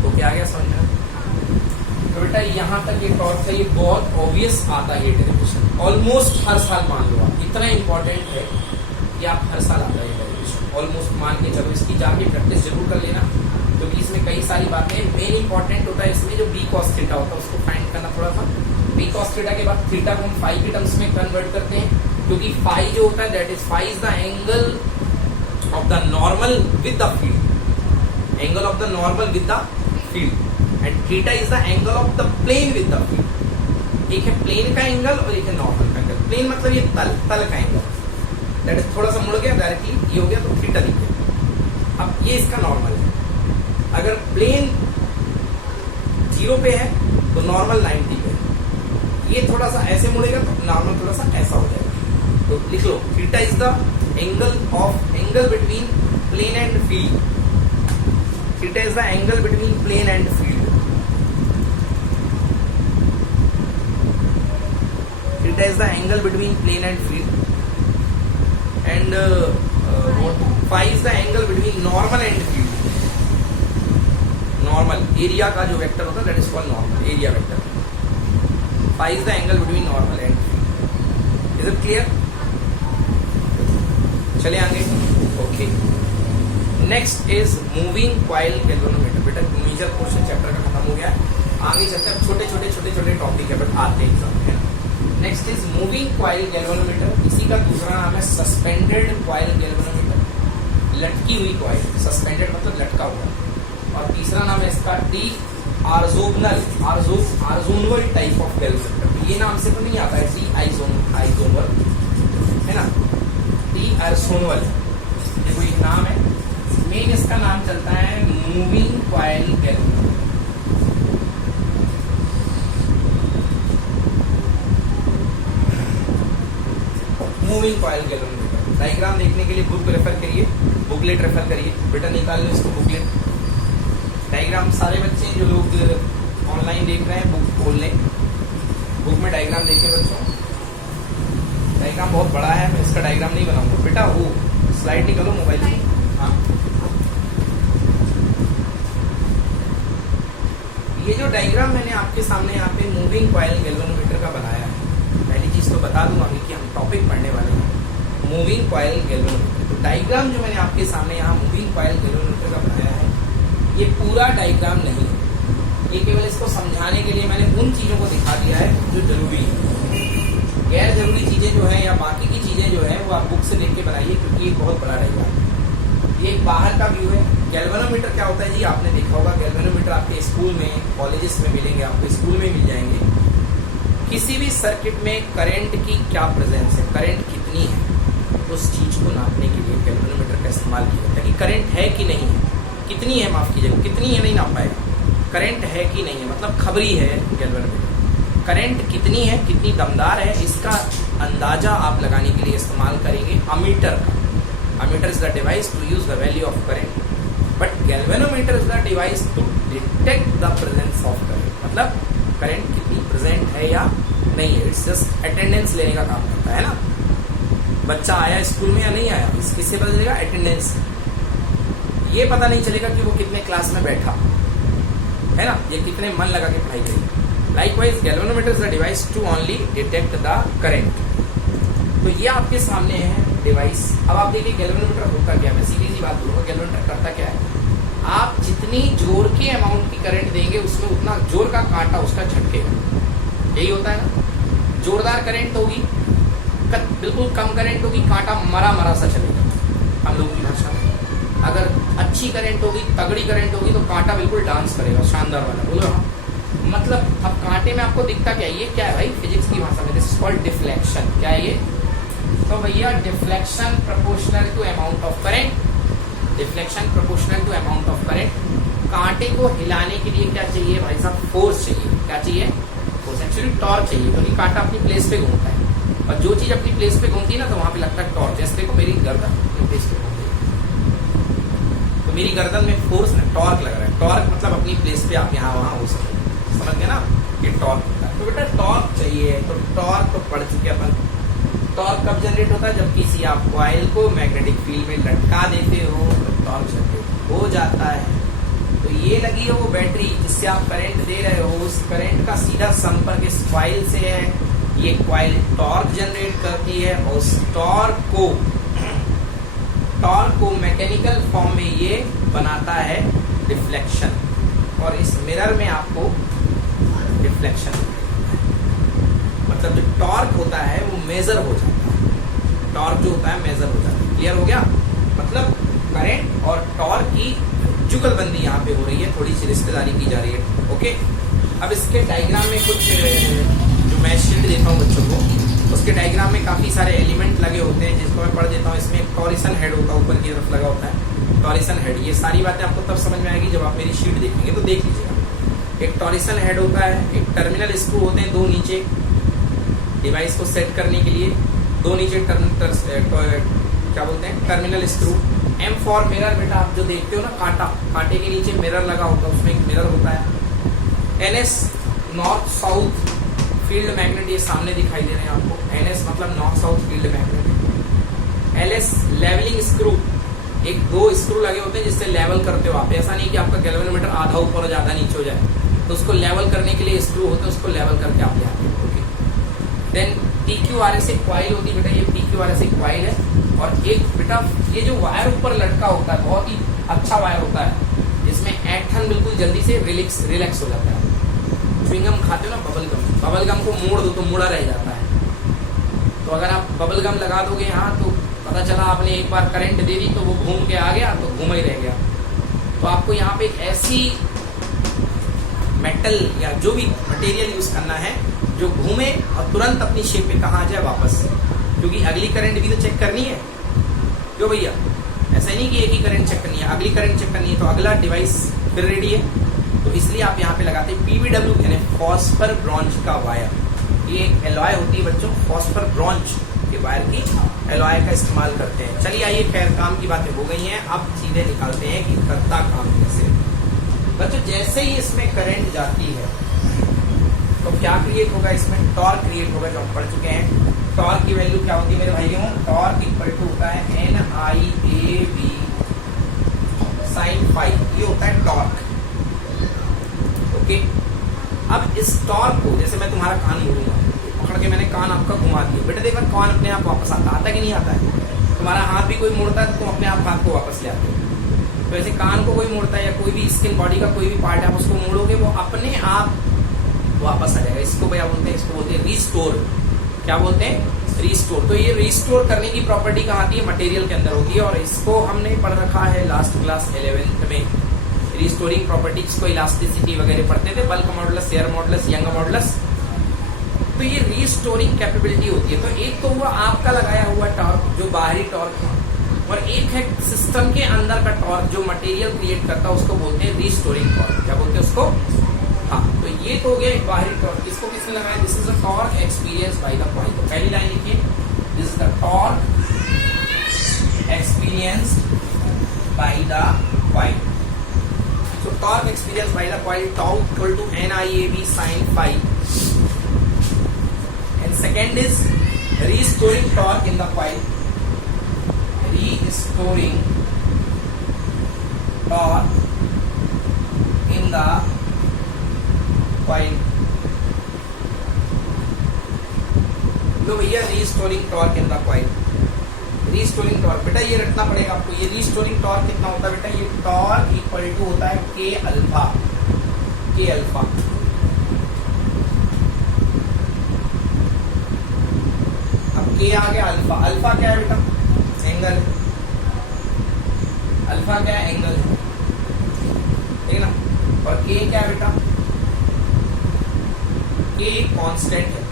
तो क्या आ गया समझ में? तो बेटा यहाँ तक ये टॉर्क है, ये बहुत ऑब्वियस आता है ये डेरिवेशन, ऑलमोस्ट हर साल मान लो आप, इतना इंपॉर्टेंट है कि आप हर साल आता है ये डेरिवेशन, ऑलमोस्ट मान के चलो। इसकी जाके प्रैक्टिस जरूर कर लेना, क्योंकि तो इसमें कई सारी बातें, मेन इंपॉर्टेंट होता है इसमें जो बी कॉस थीटा होता है उसको फाइंड करना थोड़ा सा। बी कॉस थीटा के बाद थीटा को हम फाई के टर्म्स में कन्वर्ट करते हैं, क्योंकि फाई जो होता है that is, phi is the angle of the normal with the field, angle of the normal with the field, and theta is the angle of the plane with the field. एक है plane का angle और एक है normal का angle. Plane मतलब ये तल का एंगल, दैट इज थोड़ा सा मुड़ गया डायरेक्टली, ये हो गया तो थीटा दिख गया। अब ये इसका नॉर्मल है, अगर प्लेन 0 पे है तो नॉर्मल 90 पे है, ये थोड़ा सा ऐसे मुड़ेगा तो नॉर्मल थोड़ा सा ऐसा हो जाएगा। तो लिख लो theta is the angle between plane and field, theta is the angle between plane and field, theta is the angle between plane and field, and phi is the angle between normal and field. Normal area का जो vector होता है that is called normal area vector. Phi is the angle between normal and field. Is it clear? चले आगे. Okay. Next is moving coil galvanometer. बेटा major portion chapter का खत्म हो गया है, आगे चलते हैं। छोटे छोटे टॉपिक है बट आते हैं एग्जाम में। Next is moving coil galvanometer, इसी का दूसरा नाम है सस्पेंडेड कॉइल गैल्वेनोमीटर, लटकी हुई कॉइल, सस्पेंडेड मतलब लटका हुआ। और तीसरा नाम है इसका डी आर्जोनवल टाइप ऑफ गैल्वेनोमीटर। ये नाम से तो नहीं आता है, डी आइजोनवल है ना, डी आर्जोनवल ये कोई नाम है। मेन इसका नाम चलता है moving coil galvanometer. Moving coil galvanometer diagram देखने के लिए बुक रेफर करिए, बुकलेट रेफर करिए। बेटा निकाल लो इसको बुकलेट, डायग्राम। सारे बच्चे जो लोग ऑनलाइन देख रहे हैं बुक खोल लें, बुक में डायग्राम देखें बच्चों। डायग्राम बहुत बड़ा है, मैं इसका डायग्राम नहीं बनाऊंगा। बेटा वो स्लाइड निकालो मोबाइल से। हाँ, ये जो डायग्राम मैंने आपके सामने यहाँ पे मूविंग कॉइल गैल्वेनोमीटर का बनाया है, पहली चीज तो बता दूं अभी कि हम टॉपिक पढ़ने वाले हैं मूविंग कॉइल गैल्वेनोमीटर। तो डायग्राम जो मैंने आपके सामने यहाँ मूविंग कॉइल गैल्वेनोमीटर का बनाया है, ये पूरा डायग्राम नहीं है, ये केवल इसको समझाने के लिए मैंने उन चीजों को दिखा दिया है जो जरूरी है। गैर जरूरी चीजें जो है या बाकी की चीजें जो है वो आप बुक से देख के बनाइए, क्योंकि ये बहुत बड़ा डायग्राम है। ये एक बाहर का व्यू है। गैल्वेनोमीटर क्या होता है जी, आपने देखा होगा गैल्वेनोमीटर आपके स्कूल में, कॉलेजेस में मिलेंगे, आपको स्कूल में मिल जाएंगे। किसी भी सर्किट में करंट की क्या प्रेजेंस है, करंट कितनी है, उस चीज को नापने के लिए गैल्वेनोमीटर का इस्तेमाल किया जाता है कि करंट है कि नहीं है, कितनी है, माफ कीजिएगा, कितनी है नहीं नाप पाएगा, करंट है कि नहीं है मतलब खबरी है गैल्वेनोमीटर। करंट कितनी है, कितनी दमदार है, इसका अंदाजा आप लगाने के लिए इस्तेमाल करेंगे अमीटर का। Ammeter is the device to use the value of current but galvanometer is the device to detect the presence of current, मतलब करंट कितनी प्रेजेंट है या नहीं है। इट्स जस्ट अटेंडेंस लेने का काम करता है ना, बच्चा आया स्कूल में या नहीं आया, किससे पता चलेगा? अटेंडेंस। ये पता नहीं चलेगा कि वो कितने क्लास में बैठा है ना, ये कितने मन लगा के पढ़ाई करी। Likewise galvanometer is the device to only detect the current. तो ये आपके सामने है डिवाइस। अब आप देखिए गैल्वेनोमीटर होता क्या है, मैं सीधी सी बात बोलूंगा, गैल्वेनोमीटर करता क्या है, आप जितनी जोर के अमाउंट की करंट देंगे उसमें उतना जोर का कांटा उसका झटकेगा, यही होता है ना। जोरदार करंट होगी, बिल्कुल कम करंट होगी, कांटा मरा मरा सा चलेगा हम लोगों की भाषा में। अगर अच्छी करंट होगी, तगड़ी करंट होगी, तो कांटा बिल्कुल डांस करेगा, शानदार वाला। बोलो हाँ, मतलब अब कांटे में आपको दिखता क्या है, ये क्या है भाई फिजिक्स की भाषा में, दिस इज कॉल्ड डिफ्लेक्शन। क्या है ये? तो भैया deflection proportional to amount of current, deflection proportional to amount of current. कांटे को हिलाने के लिए क्या चाहिए भाई साहब? फोर्स चाहिए। क्या चाहिए? फोर्स, एक्चुअली टॉर्क चाहिए, क्योंकि कांटा अपनी प्लेस पे घूमता है, और जो चीज अपनी प्लेस पे घूमती है ना तो वहां पे लगता है टॉर्क। जैसे देखो मेरी गर्दन अपनी प्लेस पे घूमती है, तो मेरी गर्दन में फोर्स ना टॉर्क लग रहा है। टॉर्क मतलब अपनी प्लेस पे आप यहाँ वहां हो सकते, समझ गए ना, ये टॉर्क होता है। तो बेटा टॉर्क चाहिए, तो टॉर्क तो पढ़ चुके अपन। टॉर्क कब जनरेट होता है? जब किसी आप कॉइल को मैग्नेटिक फील्ड में लटका देते हो तो टॉर्क जनरेट हो जाता है। तो ये लगी है वो बैटरी जिससे आप करंट दे रहे हो, उस करंट का सीधा संपर्क इस कॉइल से है। ये कॉइल टॉर्क जनरेट करती है, और उस टॉर्क को मैकेनिकल फॉर्म में ये बनाता है डिफ्लेक्शन, और इस मिरर में आपको डिफ्लेक्शन, मतलब जो टॉर्क होता है वो मेजर हो जाता है। टॉर्क जो होता है मेजर हो जाता है। क्लियर हो गया? मतलब करंट और टॉर्क की जुगलबंदी यहाँ पे हो रही है, थोड़ी सी रिश्तेदारी की जा रही है। ओके, अब इसके डायग्राम में कुछ जो मैं शीट देता हूँ बच्चों को, उसके डायग्राम में काफी सारे एलिमेंट लगे होते हैं, जिसको मैं पढ़ देता हूँ। इसमें एक टॉरिसन हेड होता है, ऊपर की तरफ लगा होता है टॉरिसन हेड। ये सारी बातें आपको तब समझ में आएगी जब आप मेरी शीट देखेंगे, तो देख लीजिएगा। एक टॉरिसन हेड होता है, एक टर्मिनल स्क्रू होते हैं, दो नीचे डिवाइस को सेट करने के लिए, दो नीचे क्या बोलते हैं terminal screw. M for mirror, बेटा आप जो देखते हो ना कांटा, कांटे के नीचे मिरर लगा होता है, उसमें एक मिरर होता है। NS north south field magnet, ये सामने दिखाई दे रहे हैं आपको। एनएस मतलब north south field magnet. LS levelling screw, एक दो स्क्रू लगे होते हैं जिससे लेवल करते हो आप। ऐसा नहीं कि आपका गैल्वेनोमीटर आधा ऊपर और ज्यादा नीचे हो जाए, तो उसको लेवल करने के लिए स्क्रू होते हैं, उसको लेवल करके आप ले आते हैं। ओके, देन PQRS एक कॉइल होती है बेटा, ये PQRS एक कॉइल है। और एक बेटा ये जो वायर ऊपर लटका होता है, बहुत ही अच्छा वायर होता है, जिसमें एक्शन बिल्कुल जल्दी से रिलैक्स हो जाता है। च्युइंगम खाते हो ना, बबल गम को मोड़ दो तो मुड़ा रह जाता है। तो अगर आप बबल गम लगा दोगे यहाँ, तो पता चला आपने एक बार करंट दे दी तो वो घूम के आ गया, तो घूमा ही रह गया। तो आपको यहाँ पे एक ऐसी मेटल या जो भी मटेरियल यूज करना है जो घूमे और तुरंत अपनी शेप पे कहाँ आ जाए वापस, क्योंकि अगली करंट भी तो चेक करनी है। क्यों भैया? ऐसा नहीं कि एक ही करंट चेक करनी है, अगली करंट चेक करनी है, तो अगला डिवाइस फिर रेडी है। तो इसलिए आप यहाँ पे लगाते हैं PBW यानी फॉस्फर ब्रॉन्ज का वायर। ये एक एलॉय होती है बच्चों, फॉस्फर ब्रॉन्ज के वायर की एलॉय का इस्तेमाल करते हैं। चलिए आइए, खैर काम की बातें हो गई हैं, अब सीधे निकालते हैं कि करता काम कैसे। बच्चों जैसे ही इसमें करंट जाती है तो क्या क्रिएट होगा? इसमें टॉर्क क्रिएट होगा, जो हम पढ़ चुके हैं। टॉर्क की वैल्यू क्या होती है मेरे भाइयों? टॉर्क इक्वल टू होता है NIAB sin फाई, ये होता है टॉर्क। ओके, अब इस टॉर्क को, जैसे मैं तुम्हारा कान मोड़ूंगा, पकड़ के मैंने कान आपका घुमा दिया, बेटा देखो कान अपने आप वापस आता है कि नहीं आता है? तुम्हारा हाथ भी कोई मोड़ता है तो तुम अपने आप हाथ को वापस ले आते हो। तो ऐसे कान को कोई मोड़ता है, या कोई भी स्किन बॉडी का कोई भी पार्ट है, आप उसको मोड़ोगे वो अपने आप वापस आ जाएगा। इसको क्या बोलते हैं? इसको बोलते हैं रिस्टोर। क्या बोलते हैं? रिस्टोर। तो ये रिस्टोर करने की प्रॉपर्टी कहाँ आती है? मटेरियल के अंदर होती है, और इसको हमने पढ़ रखा है लास्ट क्लास 11th में। रिस्टोरिंग प्रॉपर्टीज को इलास्टिसिटी वगैरह पढ़ते थे, bulk modulus, air modulus, young modulus. तो ये रिस्टोरिंग कैपेबिलिटी होती है। तो एक तो हुआ आपका लगाया हुआ टॉर्क, जो बाहरी टॉर्क है, और एक है सिस्टम के अंदर का टॉर्क जो मटेरियल क्रिएट करता है, उसको बोलते हैं रिस्टोरिंग टॉर्क। क्या बोलते हैं उसको? हाँ, तो ये तो हो गया एक बाहरी टॉर्क। इसको किसने लगाया? This is the torque experience by the coil. तो पहली लाइन लिखिए, this is the torque experienced by the coil. So torque experienced by the coil tau equal to NIAB sin phi. And second is restoring torque in the coil. Restoring torque in the coil. लो भैया restoring torque in the coil. Restoring torque बेटा ये रखना पड़ेगा आपको. ये restoring torque कितना होता है बेटा? ये टॉर्क इक्वल टू होता है के अल्फा. के अल्फा अब के आ गया अल्फा. अल्फा क्या है बेटा? एंगल. अल्फा क्या है? एंगल है, ठीक है ना. और के क्या है बेटा? के कांस्टेंट है,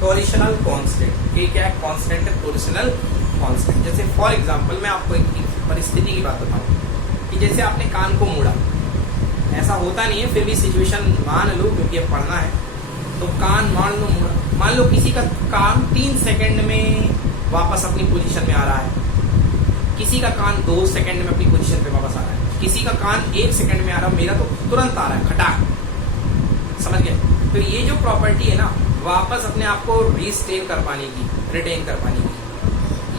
टोरिशनल कांस्टेंट. के क्या है? कांस्टेंट है, टोरिशनल कांस्टेंट. जैसे फॉर एग्जांपल मैं आपको एक परिस्थिति की बात बताऊं कि जैसे आपने कान को मोड़ा, ऐसा होता नहीं है, फिर भी सिचुएशन मान लो क्योंकि अब पढ़ना है. तो कान मान लो मोड़ा, मान लो किसी का कान 3 सेकंड में वापस अपनी पोजीशन में आ रहा है, किसी का कान 2 सेकंड में अपनी पोजीशन पे वापस आ रहा है, किसी का कान 1 सेकंड में आ रहा है, मेरा तो तुरंत आ रहा है खटाक. समझ गए? तो ये जो प्रॉपर्टी है ना, वापस अपने आप को रिस्टेन कर पाने की, रिटेन कर पाने की,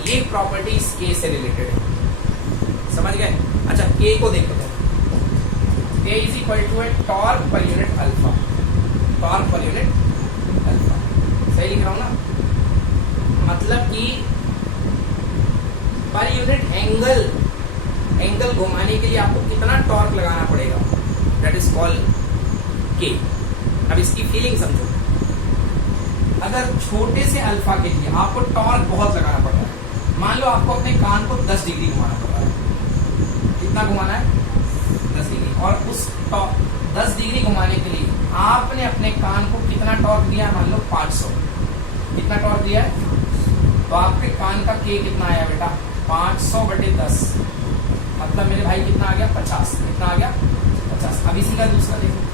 ये प्रॉपर्टी इस के से रिलेटेड है. समझ गए? अच्छा, के को देखो. के इज इक्वल टू है torque per unit alpha. Torque per unit alpha. सही लिख रहा हूं ना? मतलब कि पर यूनिट एंगल, एंगल घुमाने के लिए आपको कितना टॉर्क लगाना पड़ेगा, दैट इज कॉल्ड के. अब इसकी फीलिंग समझो. अगर छोटे से अल्फा के लिए आपको टॉर्क बहुत लगाना पड़ रहा है, मान लो आपको अपने कान को 10 डिग्री घुमाना पड़ रहा है. कितना घुमाना है? 10 डिग्री. और उस 10 डिग्री घुमाने के लिए आपने अपने कान को कितना टॉर्क दिया? मान लो 500. कितना टॉर्क दिया है? तो आपके कान का के कितना आया बेटा? 500/10. मतलब मेरे भाई कितना आ गया? 50. कितना आ गया? 50. अब इसी का दूसरा देखो.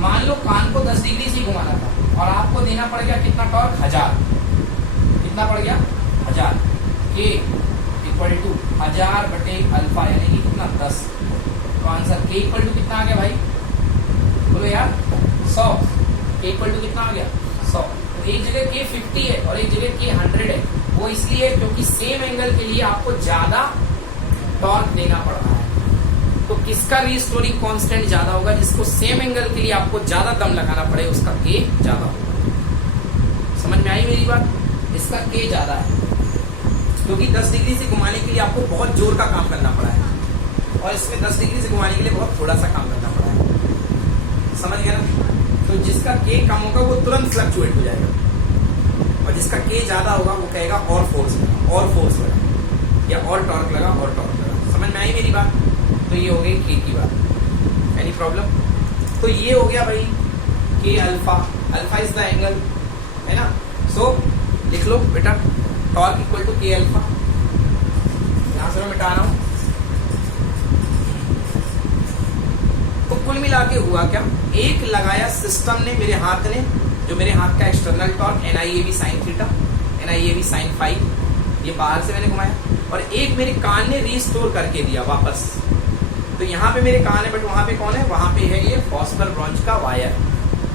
मान लो कान को 10 डिग्री से घुमाना था और आपको देना पड़ गया कितना टॉर्क? 1000. कितना पड़ गया? 1000. के इक्वल टू 1000/अल्फा यानी कि कितना? 10. तो आंसर के इक्वल टू कितना आ गया भाई? बोलो यार. 100. के इक्वल टू कितना आ गया? 100. तो एक जगह के 50 है और एक जगह के 100 है. वो इसलिए क्योंकि सेम एंगल के लिए आपको ज्यादा टॉर्क देना पड़ रहा है. तो किसका रीस्टोरिंग कांस्टेंट ज्यादा होगा? जिसको सेम एंगल के लिए आपको ज्यादा दम लगाना पड़े, उसका के ज्यादा होगा. समझ में आई मेरी बात? इसका के ज्यादा है क्योंकि 10 डिग्री से घुमाने के लिए आपको बहुत जोर का काम करना पड़ा है और इसमें 10 डिग्री से घुमाने के लिए बहुत थोड़ा सा काम करना पड़ा है. समझ गया ना? तो जिसका के कम होगा वो तुरंत फ्लक्चुएट हो जाएगा और जिसका के ज्यादा होगा वो कहेगा और फोर्स लगा, और फोर्स लगा, या और टॉर्क लगा, और टॉर्क लगा. समझ में आई मेरी बात? तो ये हो गई के की बात. Any problem? तो ये हो गया भाई के alpha. Alpha is the angle, है ना. सो लिख लो बेटा, torque equal to K alpha. यहां से मैं मिटा रहा हूं. तो कुल मिला के हुआ क्या? एक लगाया सिस्टम ने, मेरे हाथ ने, जो मेरे हाथ का external torque NIAB sin theta, NIAB sin phi, ये बाहर से मैंने घुमाया. और एक मेरे कान ने रीस्टोर करके दिया वापस. तो यहाँ पे मेरे कान है बट वहां पे कौन है? वहां पे है ये फॉस्फर ब्रॉन्ज का वायर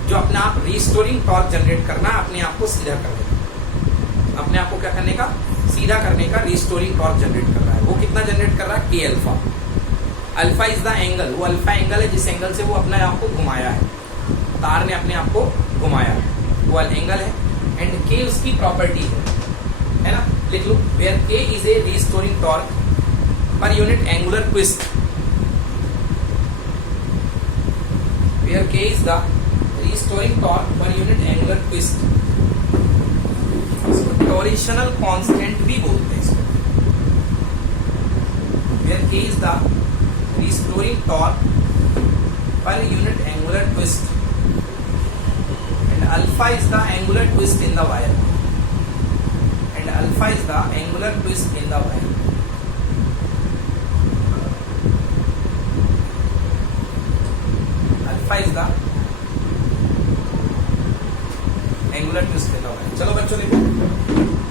जो अपने आप रीस्टोरिंग टॉर्क जनरेट करना, अपने आप को सीधा करने का, अपने आप को क्या करने का? सीधा करने का रीस्टोरिंग टॉर्क जनरेट कर रहा है. वो कितना जनरेट कर रहा है? के alpha. Alpha is the angle. वो अल्फा एंगल है जिस एंगल से वो अपने आप को घुमाया है, तार ने अपने आप को घुमाया, वो एंगल है. एंड के उसकी प्रॉपर्टी है ना. लिख लो, वेयर के is a restoring torque per unit angular twist. Where K is the restoring torque per unit angular twist. इसको टोरिशनल कांस्टेंट भी बोलते हैं इसको. Where K is the restoring torque per unit angular twist and alpha is the angular twist in the wire. And alpha is the angular twist in the wire. Is the angular twist देता होगा. चलो बच्चों देखो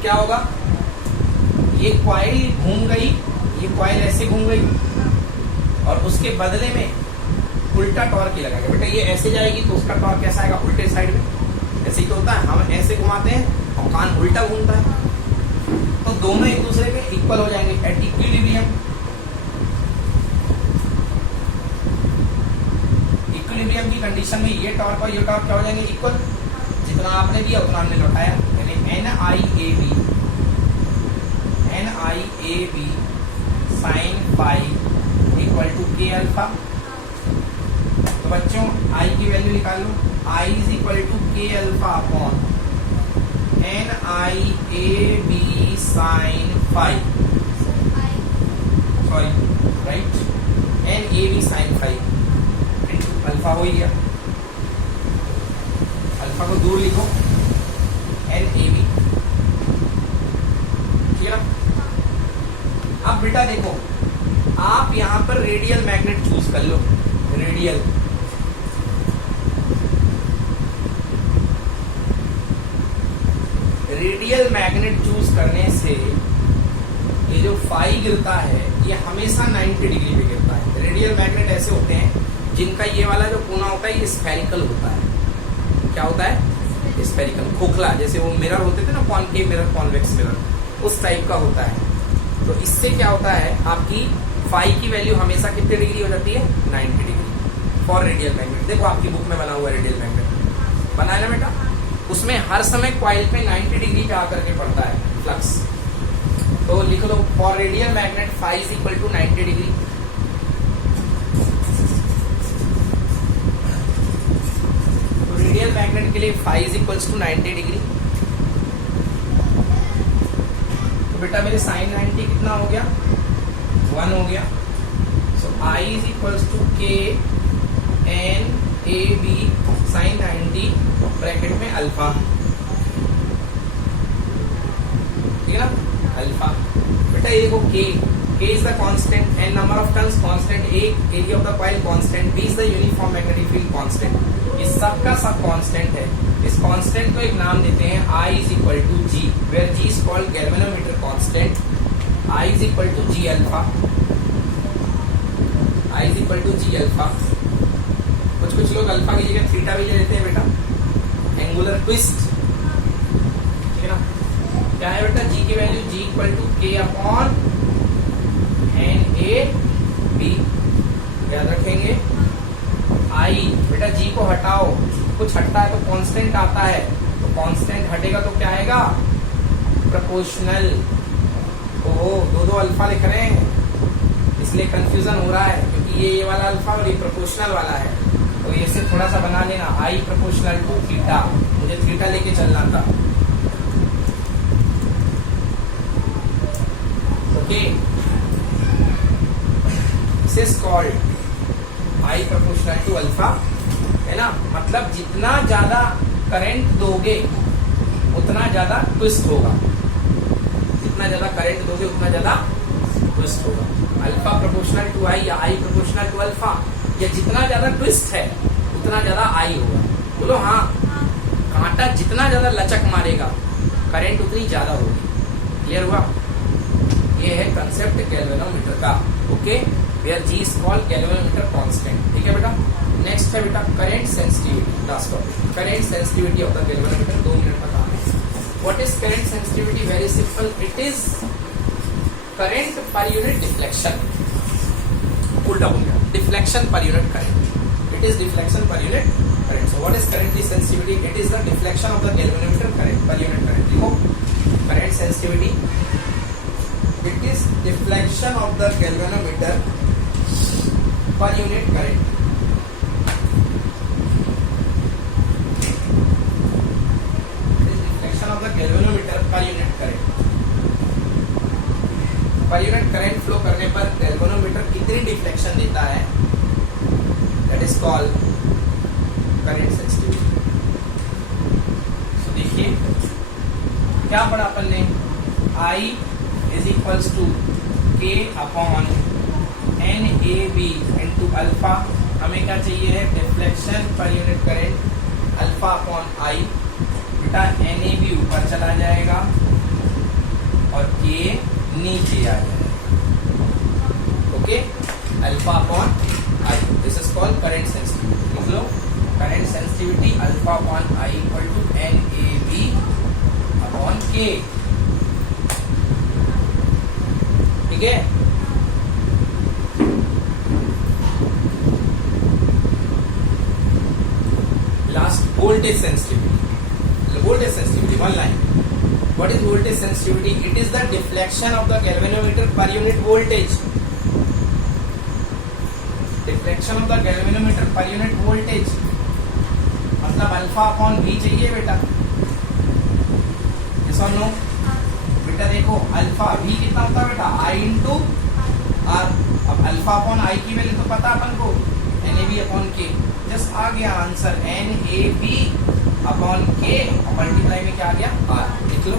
क्या होगा. ये coil घूम गई, ये कॉइल ऐसे घूम गई और उसके बदले में उल्टा टॉर्क ही लगाएगा। बेटा ये ऐसे जाएगी तो उसका टॉर्क कैसा आएगा, उल्टे साइड में। ऐसे ही तो होता है, हम ऐसे घुमाते हैं और कान उल्टा घूमता है, तो दोनों एक दूसरे के इक्वल हो जाएंगे एट इक्विलिब्रियम। इक्विलिब्रियम की कंडीशन में ये टॉर्क और ये टॉर्क क्या हो जाएंगे, इक्वल। जितना आपने दिया उतना हमने लौटाया, यानी NIAB sin phi equal to K alpha. तो बच्चों I की वैल्यू निकाल लो, I is equal to K alpha upon NIAB sin phi, sorry right, NAB sin phi into alpha हो ही गया। अल्फा को दूर लिखो, NAB, ठीक है ना। अब बेटा देखो, आप यहां पर रेडियल मैग्नेट चूज कर लो, रेडियल। रेडियल मैग्नेट चूज करने से ये जो फाई गिरता है ये हमेशा 90 डिग्री पे गिरता है। रेडियल मैग्नेट ऐसे होते हैं जिनका ये वाला जो कोना होता है ये स्फेरिकल होता है। क्या होता है, स्फेरिकल, खोखला, जैसे वो मिरर होते थे ना, कॉनकेव मिरर, कॉन्वेक्स मिरर, उस टाइप का होता है। तो इससे क्या होता है, आपकी फाई की वैल्यू हमेशा कितने डिग्री हो जाती है, 90 डिग्री फॉर रेडियल मैग्नेट। देखो आपकी बुक में बना हुआ है रेडियल मैग्नेट, बना है ना बेटा, उसमें हर समय कॉइल पे 90 डिग्री पे आकर के पड़ता है फ्लक्स। तो लिख लो for radial magnet phi is equal to 90 degree. तो रेडियल मैग्नेट के लिए phi is equals to 90 degree. बेटा मेरे साइन 90 कितना हो गया, 1 हो गया। सो I इज इक्वल्स टू के NAB साइन 90 ब्रैकेट में अल्फा, ठीक है ना, अल्फा। बेटा ये देखो K is the constant, N number of turns constant, A area of the coil constant, B is the uniform magnetic field constant. इस सब का सब कांस्टेंट है। इस कांस्टेंट को एक नाम देते हैं I is equal to G, where G is called galvanometer constant. I is equal to G alpha, I is equal to G alpha. कुछ लोग अल्फा की जगह थीटा भी ले लेते हैं बेटा, एंगुलर ट्विस्ट, ठीक है ना। क्या है बेटा, G की value G equal to K upon NAB, याद रखेंगे। I बेटा G को हटाओ, कुछ हटता है तो कांस्टेंट आता है, तो कांस्टेंट हटेगा तो क्या आएगा, प्रोपोर्शनल। ओहो, दो अल्फा लिख रहे हैं इसलिए कंफ्यूजन हो रहा है, क्योंकि ये वाला अल्फा और ये प्रोपोर्शनल वाला है। तो ये से थोड़ा सा बना लेना, I प्रोपोर्शनल टू थीटा, मुझे थीटा लेके चलना था। Okay, this is called I proportional to alpha, है ना। मतलब जितना ज्यादा करंट दोगे उतना ज्यादा ट्विस्ट होगा, जितना ज्यादा करंट दोगे उतना ज्यादा ट्विस्ट होगा। अल्फा प्रोपोर्शनल टू I या I प्रोपोर्शनल टू अल्फा, या जितना ज्यादा ट्विस्ट है उतना ज्यादा I होगा। बोलो हाँ। कांटा जितना ज्यादा लचक मारेगा करंट उतनी ज्यादा होगी। क्लियर हुआ? ये है कंसेप्ट गैल्वेनोमीटर का। Okay, where G is called galvanometer constant. ठीक है बेटा। नेक्स्ट है बेटा current sensitivity, last topic, current sensitivity of the galvanometer. 2 minute का काम है। What is current sensitivity? Very simple, it is current per unit deflection. उल्टा हो गया, deflection per unit current. It is deflection per unit current. So what is current sensitivity? It is the deflection of the galvanometer current per unit current. देखो current sensitivity, it is deflection of the galvanometer per unit current. Of the galvanometer per unit current. Per unit current flow करने पर galvanometer कितनी deflection देता है, that is called current sensitivity. तो देखिए क्या पढ़ा अपन ने, I is equals to K upon NAB into alpha. हमें क्या चाहिए है, deflection per unit current alpha upon I। बेटा NAB ऊपर चला जाएगा और K नीचे आ जाएगा। Okay, alpha upon I, this is called current sensitivity. लिख लो current sensitivity alpha upon I equal to NAB upon K। ठीक है, last voltage sensitivity. Voltage sensitivity one line. What is voltage sensitivity? It is the deflection of the galvanometer per unit voltage. Deflection of the galvanometer per unit voltage. मतलब alpha upon V चाहिए बेटा। yes or no? बेटा देखो alpha V कितना होता है बेटा I into R। अब अल्फा अपॉन I की वैल्यू तो पता अपन को NAB अपॉन K। जस्ट आ गया आंसर NAB अपॉन K और मल्टीप्लाई में क्या आ गया R। लिख लो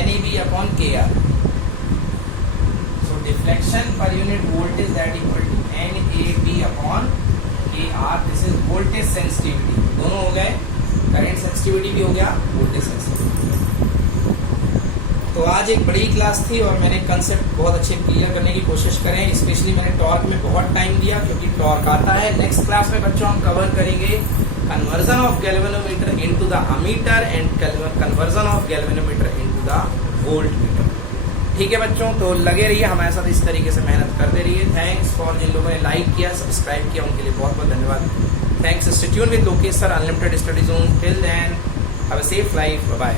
NAB upon KR। So deflection per unit voltage that equal to NAB upon KR। This is voltage sensitivity. दोनों हो गए, करंट सेंसिटिविटी भी हो गया, वोल्टेज सेंसिटिविटी। तो आज एक बड़ी क्लास थी और मैंने कंसेप्ट बहुत अच्छे क्लियर करने की कोशिश करें। स्पेशली मैंने टॉर्क में बहुत टाइम दिया क्योंकि टॉर्क आता है। नेक्स्ट क्लास में बच्चों हम कवर करेंगे conversion of galvanometer into the ammeter and conversion of galvanometer into the voltmeter. ठीक है बच्चों, तो लगे रहिए हमारे साथ, इस तरीके से मेहनत करते रहिए। थैंक्स फॉर जिन लोगों ने लाइक किया, सब्सक्राइब किया, उनके लिए बहुत बहुत धन्यवाद। Thanks. Stay tuned with Lokesh sir, unlimited study zone. Till then have a safe life, bye bye.